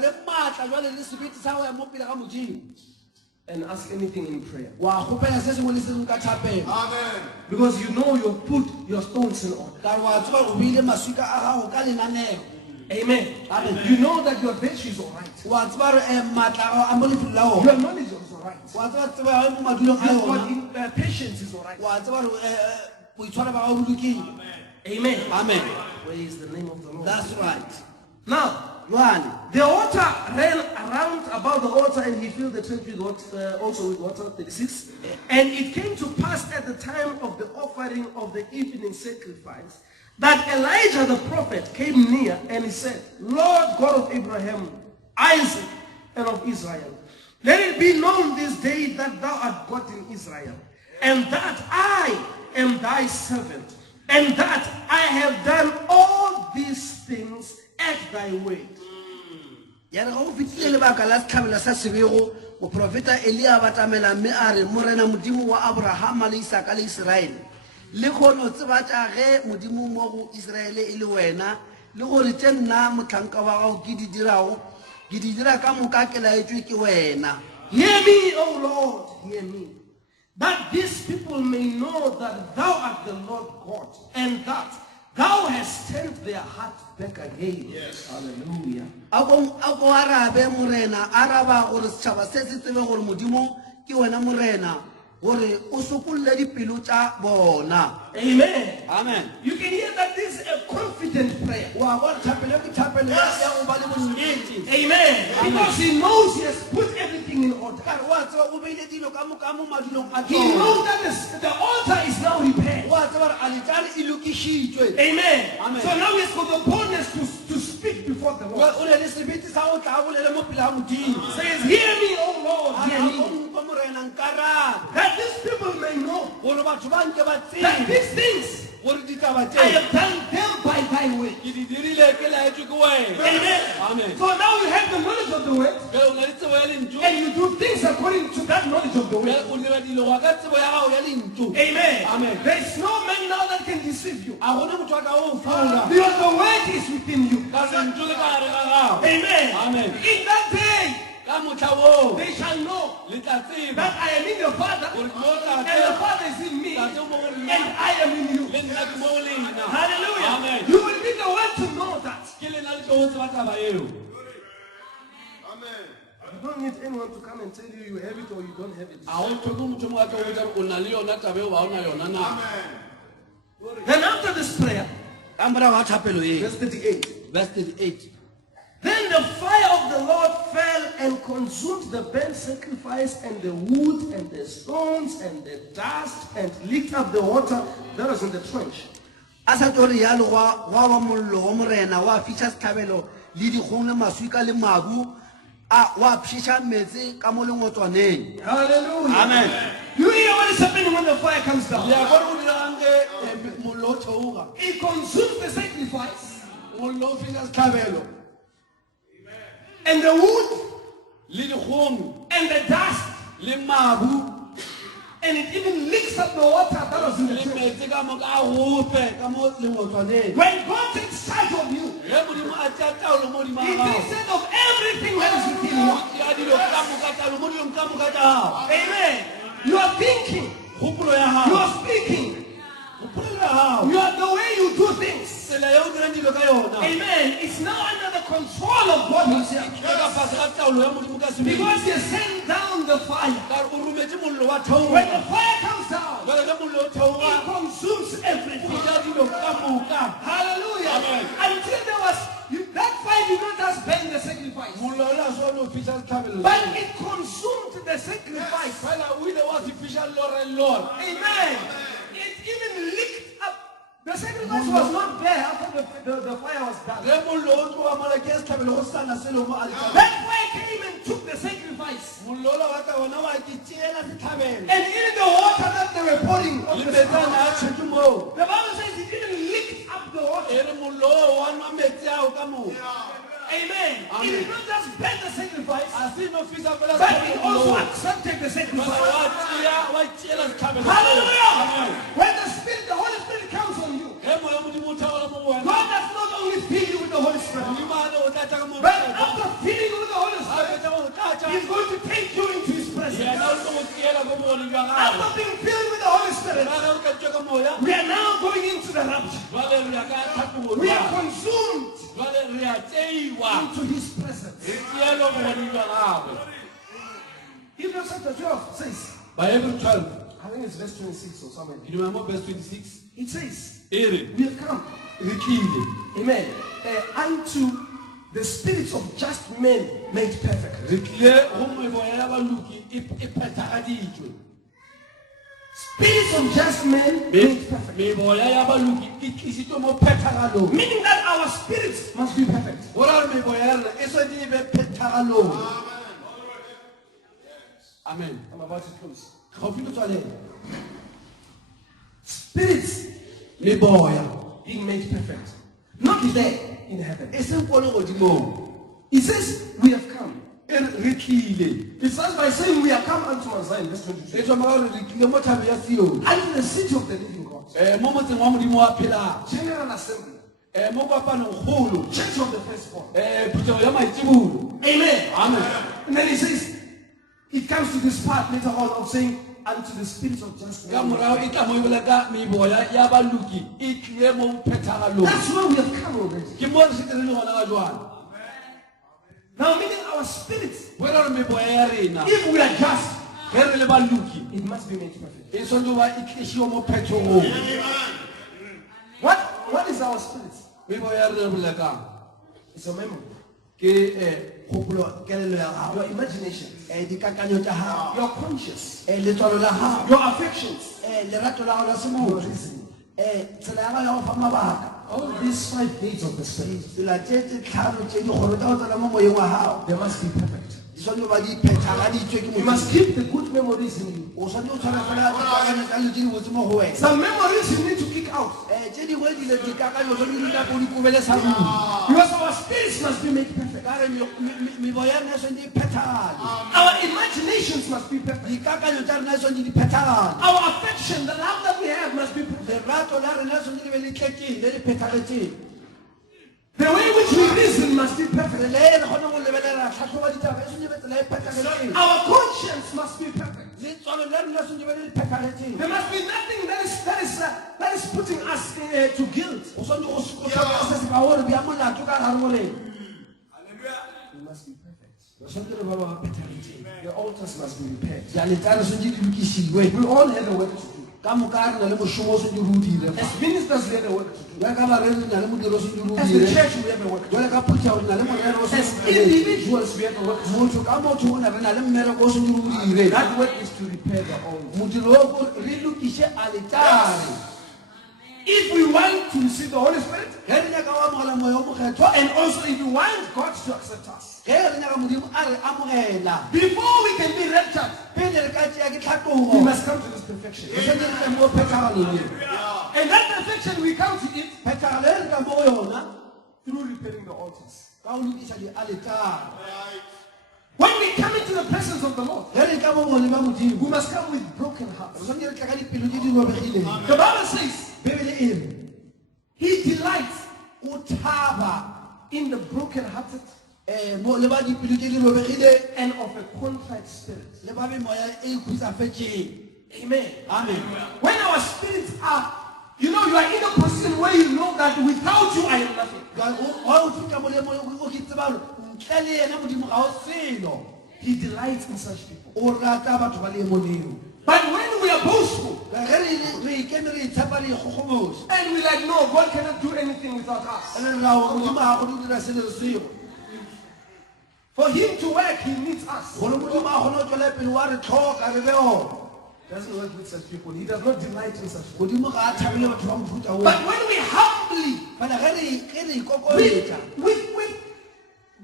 and ask anything in prayer. Amen. Because you know you have put your stones in order. Amen. Amen. You know that your virtue is all right. Your knowledge is all right. Your patience is all right. Amen. Amen. Where is the name of the Lord? That's right. Now, the water ran around about the altar, and he filled the trench with water, also with water. 36. And it came to pass at the time of the offering of the evening sacrifice that Elijah the prophet came near, and he said, Lord God of Abraham, Isaac, and of Israel, let it be known this day that thou art God in Israel, and that I am thy servant, and that I have done all these things at thy word. Profeta Elia batamela me are morena modimo wa Abraham le Isaka le Israel le khono tsebatsa ge modimo mo go Israel e le wena le gore tsenna motlanka wa go ke di dira ka moka ke laetswe ke wena. Hear me, O Lord, hear me, that these people may know that thou art the Lord God, and that thou hast turned their heart back again. Yes. Hallelujah. Ako arabe morena araba gore setšhaba se se tsebe gore modimo ke wena morena gore o sokolle dipelo tša bona. Amen. Amen. You can hear that this is a confident prayer. Amen. Because he knows he has put everything in order. He knows that the altar is now repaired. Amen. Amen. So now he's got the boldness to speak before the Lord. Says, hear me, O Lord, hear me. That these people may know that these things I have done them by thy way. Amen. Amen. So now you have the knowledge of the word, and you do things according to that knowledge of the word. Amen. Amen. There is no man now that can deceive you, because the word is within you. Amen. Amen. In that day, they shall know that I am in the Father, and the Father is in me, and I am in you. Hallelujah. Amen. You will be the one to know that. Amen. You don't need anyone to come and tell you you have it or you don't have it. Amen. Then after this prayer, ka mora wa thapelo e Verse 38. verse 38 Then the fire of the Lord fell and consumed the burnt sacrifice and the wood and the stones and the dust and licked up the water that was in the trench. a sa tore yalo wa ba mollo wa morena wa fitlha setlhabelo le dikgong le maswika le mabu a wa pshisha metsi ka mo lengotswaneng. Hallelujah. Amen. You hear what is happening when the fire comes down? Ya go re dirange mollo thoga It consumes the sacrifice mollo fitlha setlhabelo and the wood le dikgong and the dust, le mabu and it even licks up the water that was in the le trench. metsi ka mo ka gope ka mo lengotswaneng. When God takes charge of you, Ge modimo a tšea taolo mo He dimagago takes care of everything that is within you. ya dilo ka moka taolo mo dilong ka moka tša gago. Amen. You are thinking, Kgopolo ya you gago are speaking, kgopolo ya gago you are the way you do things. tsela ye o dirang dilo ka yona Amen. It's now under the control of God Himself. ke ka fase ga taolo ya modimo ka sebele Because He sent down the fire. ka re o rometse mollo wa When the theoga fire comes down, jale ge mollo o it theoga consumes o everything. ja dilo ka moka. Hallelujah. Amen. Until there was, that fire did not just burn the sacrifice, mollo o le a sone o fitlha setlhabelo but it consumed the sacrifice. fela o ile wa se fiša lore. Amen. It even licked up. The sacrifice was not there after the fire was done. ge mollo o tloga mola ke setlhabelo go sana selo mo altareng. That fire came and took the sacrifice. mollo o la wa ka ona wa ke tšeela setlhabelo And even the water that they were pouring on le the metsana a sacrifice, tšhetše moo the Bible says it even licked up the water. e re mollo o wa nwa metsi ao ka moka. Amen. It did not just burn the sacrifice, a se no fiša fela but it also setlhabelo accepted the Bana sacrifice. wa tšeela setlhabelo. Hallelujah. When the Spirit, the Holy Spirit comes on you, ge moya modimo o theola mo go wena God does not only fill you with the Holy Spirit, modimo a le o tlatša ka mo but after filling you with the Holy a Spirit, fetša go tlatša He's going to take you into His presence. yena o tlo go tšeela ko bogone jwa gago. After being filled with the Holy Spirit, Ga ge o tlatšwa ka moya we are now going into the rapture. jwale re ya ka We are tlhatlhobotsa consumed jwale re a tšeiwa into His presence. re tšeelwe bogone jwa gagwe. Hebrews chapter 12 says, Bahebrew 12 I think it's verse 26 or something. ke dumela mo verse 26 It says, e re we have come, re tlile amen, unto the spirits of just men made perfect. re tlile go meboya ya baluki e phethagaditšwe. Spirits of just men made perfect. meboya ya baluki e tlisitswe mo phethagalong. Meaning that our spirits must be perfect. go ra re meboya ya rena e tshwanetse e be phethagalong. Amen. I'm about to close. gaufi le tswalela Spirits meboya being made perfect. Not there in heaven. e seng ko le godimong It says, we have come. e re tlile. It starts by saying, we have come unto Mount Zion, verse 22. e tswa mo gore re tlile mo thabe ya Sion. Unto the city of the living God. Mo motseng wa modimo wa phelang. General assembly. Mo kopanong kgolo. Church of the firstborn. Phutego ya maitsebolo. Amen. Amen. And then he says, it comes to this part later on of saying, unto the spirits of just ka men. morago e tla mo e bola ka meboya ya baluki e tlile mo phethagalong. That's where we have come already. ke mo re setse re le gona ga jwana. Now, meaning our spirits, bo ra re meboya ya rena if we are just, ge re le baluki it must be made perfect. e tshwanetse go ba e tlišiwa mo phethogong. What is our spirits? meboya ya rena re bolela kang It's a memory. ke kgopolo kelelo ya gago Your imagination. dikakanyo tša gago Your conscience. letswalo la gago Your affections. lerato la gago la Your semotho reasoning. tsela ya gago ya go fa mabaka All these 5 gates of the spirit, tsela tše tlhano tše dikgoro tša go tsena mo moyeng wa gago they must be perfect. di tshwanetse ba di phethagaditšwe ke You modimo. must keep the good memories in you. o tshwanetse o tshwara fela dikakanyo tša dilo tše di botse mo go wena. Some memories you need to kick out. tše dingwe dile dikakanyo tse di dinapo di kobele sa ruri Because our spirits must be made perfect. ka re meboya ya rena e tshwanetse e phethagale. Our imaginations must be perfect. dikakanyo tša rena e tshwanetse di phethagale. Our affection, the love that we have must be perfect. lerato la rena e tshwanetse le be le tletseng le le phethagetseng. The way in which we reason must be perfect. tsela e re kgone go lebelela tlhatlhoba ditaba e tshwanetse be tsela e phethagetseng. Our conscience must be perfect. letswalo la rena e tshwanetse be le phethagetseng. There must be nothing that is putting us to guilt. o tshwanetse go se se ka gore bja molato ka gare go rena. We must be perfect. re tshwanetse re ba ba phethagetseng. The altars must be repaired. diale tsa re tshwanetse di lokišiwe. We all have a work to do. ka moka re na le mošomo o sentse re o dire fa. As ministers, we have a work to do. Jwale ka bareki re na le modiro o sentse re o As the dire. church, we have a work to do. Jwale ka phutha re na le morero o As sentse re o dire. individuals, we have a work to do. Motho ka motho o na re na le mmereko o sentse re o dire. That work is to repair the altar. modiro o ko re lokise alitare. If we want to receive the Holy Spirit, Ge re nyaka o amogela moya o mokgethwa, and also if we want God to accept us, ge re nyaka modimo a re amogela, before we can be raptured, pele re ka tšea ke we tlhatogo, must come to this perfection. re sentse re tle mo phethagalong eo. And that perfection we come to it Phethagalo e re ka mo go yona through repairing the altars. ka go lokisa dialitare. When we come into the presence of the Lord, Ge re tla mo bone ba modimo, we must come with broken re hearts. santse re tla ka dipelo tse di robegileng. The Bible says Bebele e re He delights o thaba in the broken-hearted mo le ba dipelo tse di robegileng and of a contrite spirit. le ba be moya e khutsafetseng. Amen. Amen. When our spirits are, you are in a position where you know that without you I am nothing. Ga o fitlha mo le mo o ke tseba gore ntle le yena modimo ga o selo. He delights in such people. O rata batho ba le mo leo. But when we are boastful Ge re ikeme re itshepa re ikgogomosa, and we like, no, God cannot do anything without us. re ra o modimo ga go dira se le sego. For Him to work, He needs us. Gore modimo a kgone go tswela pele wa re tlhoka re be ona. Doesn't work with such people. He does not delight in such people. Modimo ga a thabele batho ba mofuta oo. But when we humbly, Fela ge re ikokoletsa with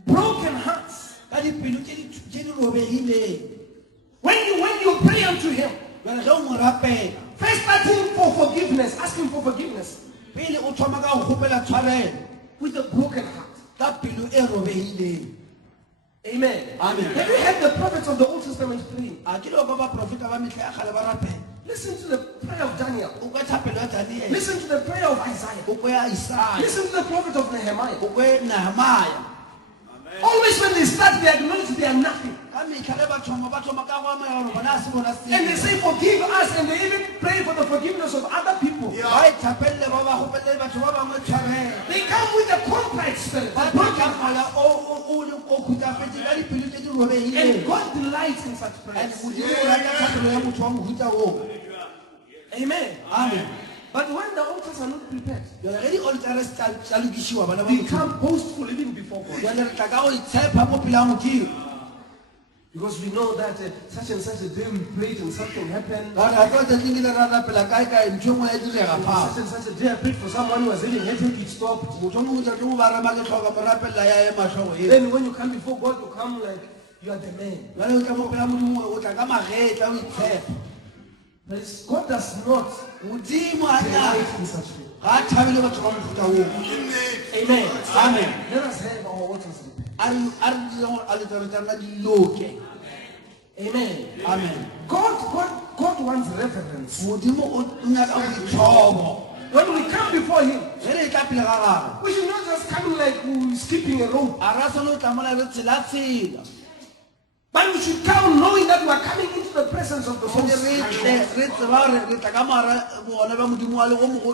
broken hearts, ka dipelo tse di robegileng, when you pray unto Him, jwale ge o mo rapela, first asking for forgiveness, asking for forgiveness pele o thoma ka go kgopela tshwarelo with a broken heart. ka pelo e robegileng. Amen. Amen. Have you heard the prophets of the Old Testament praying? A ke le ba baprofeta ba metlha ya kgale ba rapela. Listen to the prayer of Daniel. O kwa thapelo ya Daniele, Listen to the prayer of Isaiah. o kwa ya Isaya, Listen to the prophet of Nehemiah. o kwa Nehemia. Always when they start, they acknowledge they are nothing. Ka metlha ge ba thoma ka go amogela gore bona a se bona And they selo. say, forgive us. And they even pray for the forgiveness of other people. Ba ithapelele ba ba gopelele batho ba bangwe tshwarelo. They come with a contrite spirit. Ba a broken tla heart. moya o khutsafetse ka dipelo tse di And robegileng. God delights in such And prayers. modimo o rata thapelo ya motho wa mofuta oo. Amen. Amen. But when the altars are not prepared, Jwale ge di-altare tsa lokisiwa bana ba they modimo, come boastful even before God. jwale re tla ka go itshepa mo pele ya modimo. Because we know that such and such a day we prayed and something happened. Ka gore ga tlo tsatsing ke le ra rapela kae ntho e nngwe ya direga fao. Such and such a day I prayed for someone who was having headache, it stopped. Motho o mongwe tsatsi mo ba rema ke tlhoka mo rapelela ya ema tlhogo eo. Then when you come before God, you come like you are the man. Jwale o tla mo pele ya modimo o tla ka magetla o itshepa. God does not Modimo a delight in such people. ga a thabele batho ba mofuta oo. Amen. Amen. Let us have our altars prepared. A re direng gore a letsalo tsa rena di loke. Amen. Amen. God wants reverence. Modimo o nyaka boitlhobo. When we come before Him, Ge re tla pele ga gagwe, we should not just come like we're skipping a rope, a ra sone o tla mola re tsela-tsela. but we should come knowing that we are coming into the presence of the Gone Most re High tle God. re tseba gore re tla ka mara bone ba modimo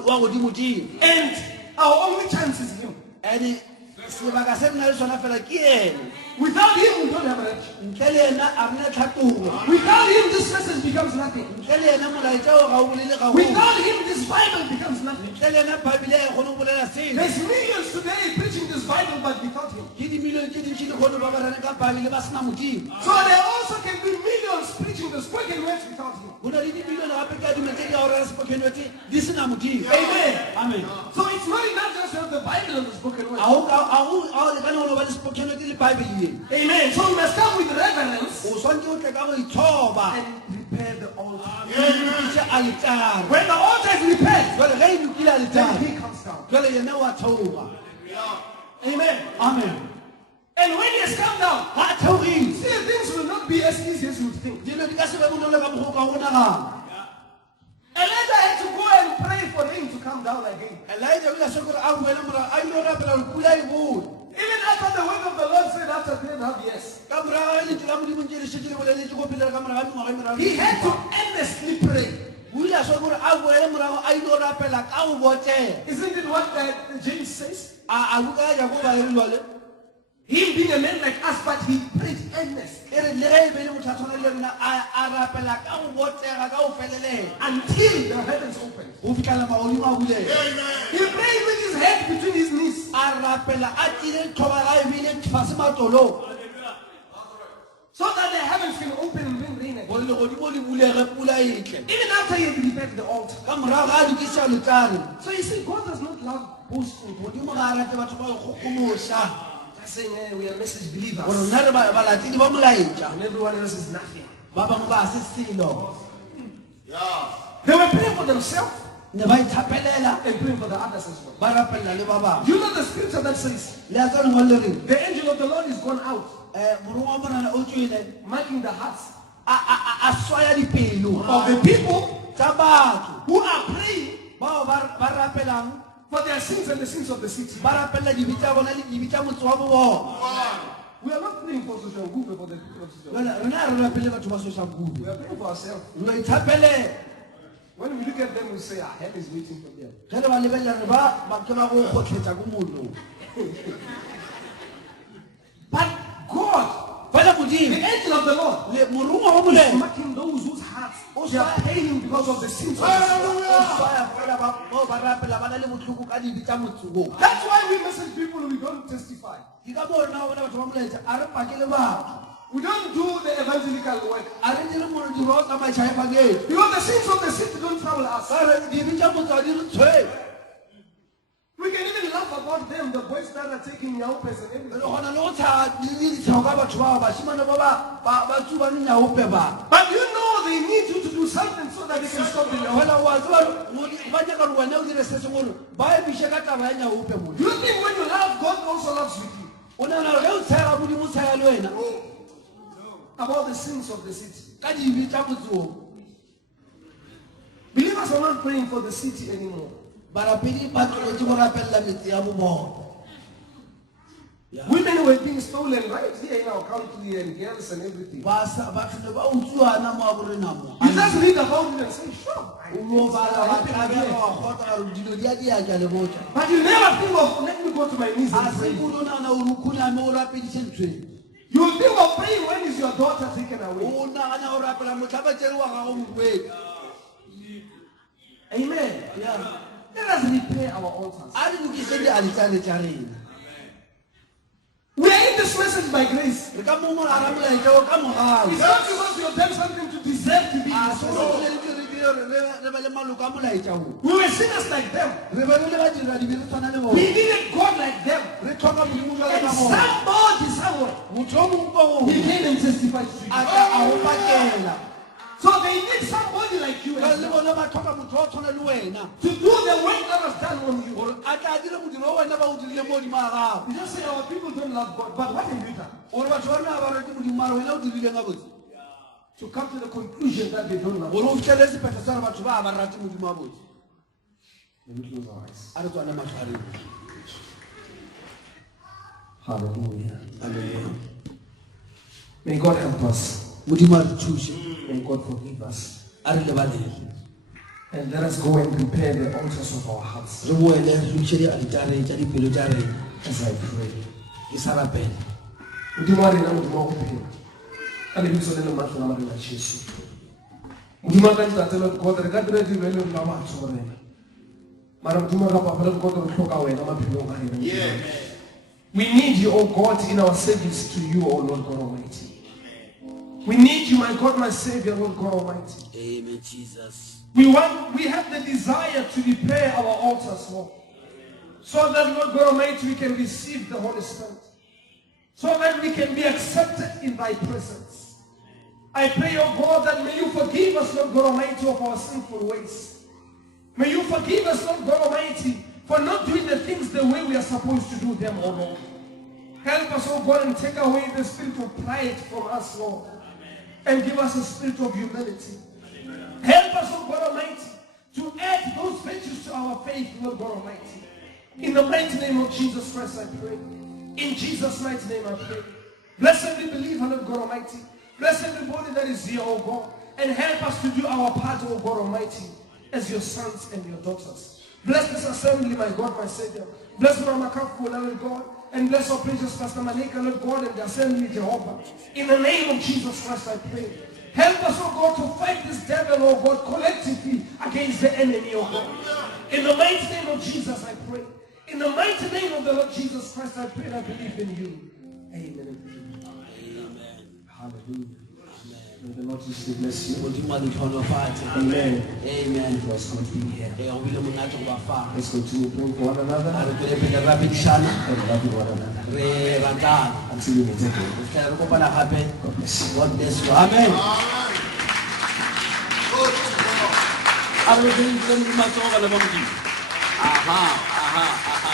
wa godimo-dimo. And our only chance is Him. And sebaka se re na le sona fela ke ene. Without Him, we don't have a rapture. Ntle le ena a rena tlhatogo. Without Him, this message becomes nothing. Ntle le ena molaetsa o ga o bolele ga go. Without Him, this Bible becomes nothing. Ntle le ena Bible e kgone go bolela selo. There's millions today preaching this Bible, but without Him. Ke dimilione tse dintsi di kgone ba barane ka Bible ba sena modimo. So there also can be millions preaching the spoken words without Him. Go na le dimilione gape ka dilo tse di aorela spoken word di sena modimo. Amen. Amen. So it's not enough just to have the Bible and the spoken word. A o lekane gore ba le spoken word le Bible ye. Amen. So we must come with reverence O swantse o tle ka go itlhoba. and prepare the altar. Lokise altare. When the altar is repaired, Jwale ge e lokile then altare, He comes down. jwale yena wa theoga. Amen. Amen. And when He has come down, Ga a theogile. see, things will not be as easy as you would think. Dilo di ka se be bonolo ka mokgwa o ka go nagana. Elijah had to go and pray for rain to come down again. Elijah o ile a se gore a boele morago a ile o rapela gore pula e bone. Even after the word of the Lord said after 3.5 years, Ka morago ga lentswe la modimo ntse le shetse le boleletse ko pele ka morago ga mengwaga e meraro. he had to earnestly pray. O ile a se gore a boele morago a ile o rapela ka go botsela. Isn't it what James says? A buka ya Jakobo a e re jwale. Him being a man like us, but he prayed earnestly e re le ge e be le motho a tshwana le rena a rapela ka go botega ka go felelela until the heavens opened. go fitlhela magodimo a bulela He prayed with his head between his knees. a rapela a tile thoba ga e bile fase matolong So that the heavens can open and bring rain again. gore legodimo le bulege pula etle Even after he had prepared the altar. ka morago ga a dukisa letare So you see, God does not love boasting. modimo ga a rate batho ba go kgomosa Just saying, hey, we are message gore believers. nna re balatedi ba molaetša And everyone else is nothing. ba bangwe ba se selo They were praying for themselves ne ba ithapelela and praying for the others as well. ba rapelela le ba bangwe You know the scripture that says, le a tsa lengwe le reng the angel of the Lord is gone out, morongwa wa monana o tswele marking the hearts a swaya dipelo of the people tsa batho who are praying bao ba rapelang for their sins and the sins of the city. ba rapelela dibi tsa bona le dibi tsa motse wa bo bona We are not praying for social group, for the people of social group. rena re rapele batho ba social group We are praying for ourselves. re ithapelela When we look at them, we say, our hell is waiting for them. ge re ba lebelela re ba ke ba go kgotletsa ko molong But God, fela the modimo angel of the Lord, le morongwa wa is moleng marking those whose hearts they are paying because of the sins of the city. o swaya fela bao ba rapela ba na le botlhoko ka dibi tsa motse oo That's why we message people, we don't testify. ke ka mo rena wa bona batho ba molaetsa a re pakele batho We don't do the evangelical work. a re dire modiro wa o tsamaiša efangeli Because the sins of the city don't trouble us. ka re dibi tsa motse a di re tshwere We can even laugh about them, the boys that are taking yaupes and re everything. kgona le go tshaga le ditshego ka batho bao bašimane ba tsubane nyaope ba But you know they need you to do something so that they can stop the yaupes. fela wa tseba ba nyaka gore wena o dire se se gore ba ebiše ka taba ya nyaope mo You think when you love, God also loves with you. o nagana gore ge o tshega modimo o tshega le wena About the sins of the city. ka dibi tsa motse oo Believers are not praying for the city anymore. barapedi ba tlogetse go rapelela metse ya bobona Women were being stolen right here in our country and girls and everything. batho ne ba utsuana mo a borena mo You just read about it and say, sure. o mo bala ba tlabega wa kgotsa gore dilo di a diaka le botsa But you never think of, let me go to my knees a and se pray. kudu o nagana gore o khuname o rapedise ntsweng You will think of praying when is your daughter taken away. o nagana go rapela motlhabatsere wa gago mokwedi Amen. ya Let us repair our altars. a re lokise di aletsane tsa rena We are in this message by grace. re ka mo molara molaetsa o ka mogao It's not because you have done something to deserve to be in a this se world. re be le maloko a molaetsa o We were sinners like them. re be re le badira dibe re tshwana le We bone needed God like them. re tlhoka modimo jwalo And ka bone somebody somewhere, motho o mongwe ko he gongwe came and testified to you. a ka a go pakela So they need somebody like you ba as le well bone ba tlhoka motho o tshwana le wena to do the work that was done on you. gore a tla dire modiro o wena ba o dirile mo godimo ga gago You just say our people don't love God, but what have you done? gore batho ba rena ba rete modimo mare wena o dirileng a botse To come to the conclusion that they don't love gore God. o fitlhele sephetho sa re batho ba ba rate modimo a botse Let me close our eyes. a re tswane matlhareng Hallelujah. alleluia May God help us. modimo a re thuse May God forgive us. a re lebalele And let us go and prepare the altars of our hearts re boele re lokise dialitare tsa dipelo tsa rena as I pray. ke sa rapele Modimo wa rena, Modimo wa bophelo. Ka lebitso le le matla la marena Jesu. Modimo wa ka ntate Lord God, re ka dira dilo e le nna batho go rena. Mara Modimo ka Papa Lord God, re tlhoka wena maphelong a rena. We need you, O God, in our service to you, O Lord God Almighty. We need you, my God, my Savior, Lord God Almighty. amen jesus We have the desire to repair our altars, Lord. So that, Lord God Almighty, we can receive the Holy Spirit. So that we can be accepted in thy presence. I pray, oh God, that may you forgive us, Lord God Almighty, of our sinful ways. May you forgive us, Lord God Almighty, for not doing the things the way we are supposed to do them, oh Lord. Help us, oh God, and take away the spirit of pride from us, Lord. And give us a spirit of humility. Help us, oh God Almighty, to add those virtues to our faith, Lord God Almighty. In the mighty name of Jesus Christ, I pray. In Jesus' mighty name, I pray. Bless every believer, Lord God Almighty. Bless everybody that is here, oh God. And help us to do our part, oh God Almighty, as your sons and your daughters. Bless this assembly, my God, my Savior. Bless Mama Kafu, Lord God. And bless our precious Pastor Manika, Lord God, and their assembly, Jehovah. In the name of Jesus Christ, I pray. Help us, oh God, to fight this devil, oh God, collectively against the enemy, oh God. In the mighty name of Jesus, I pray. In the mighty name of the Lord Jesus Christ, I pray and I believe in you. Amen. Hallelujah. May the Lord Jesus bless you. Amen. Amen. It was good being here. Let's Let's continue praying for one another and go. loving one another until we meet again. God bless you. God bless you. Amen. Good to God. Aha, aha, aha.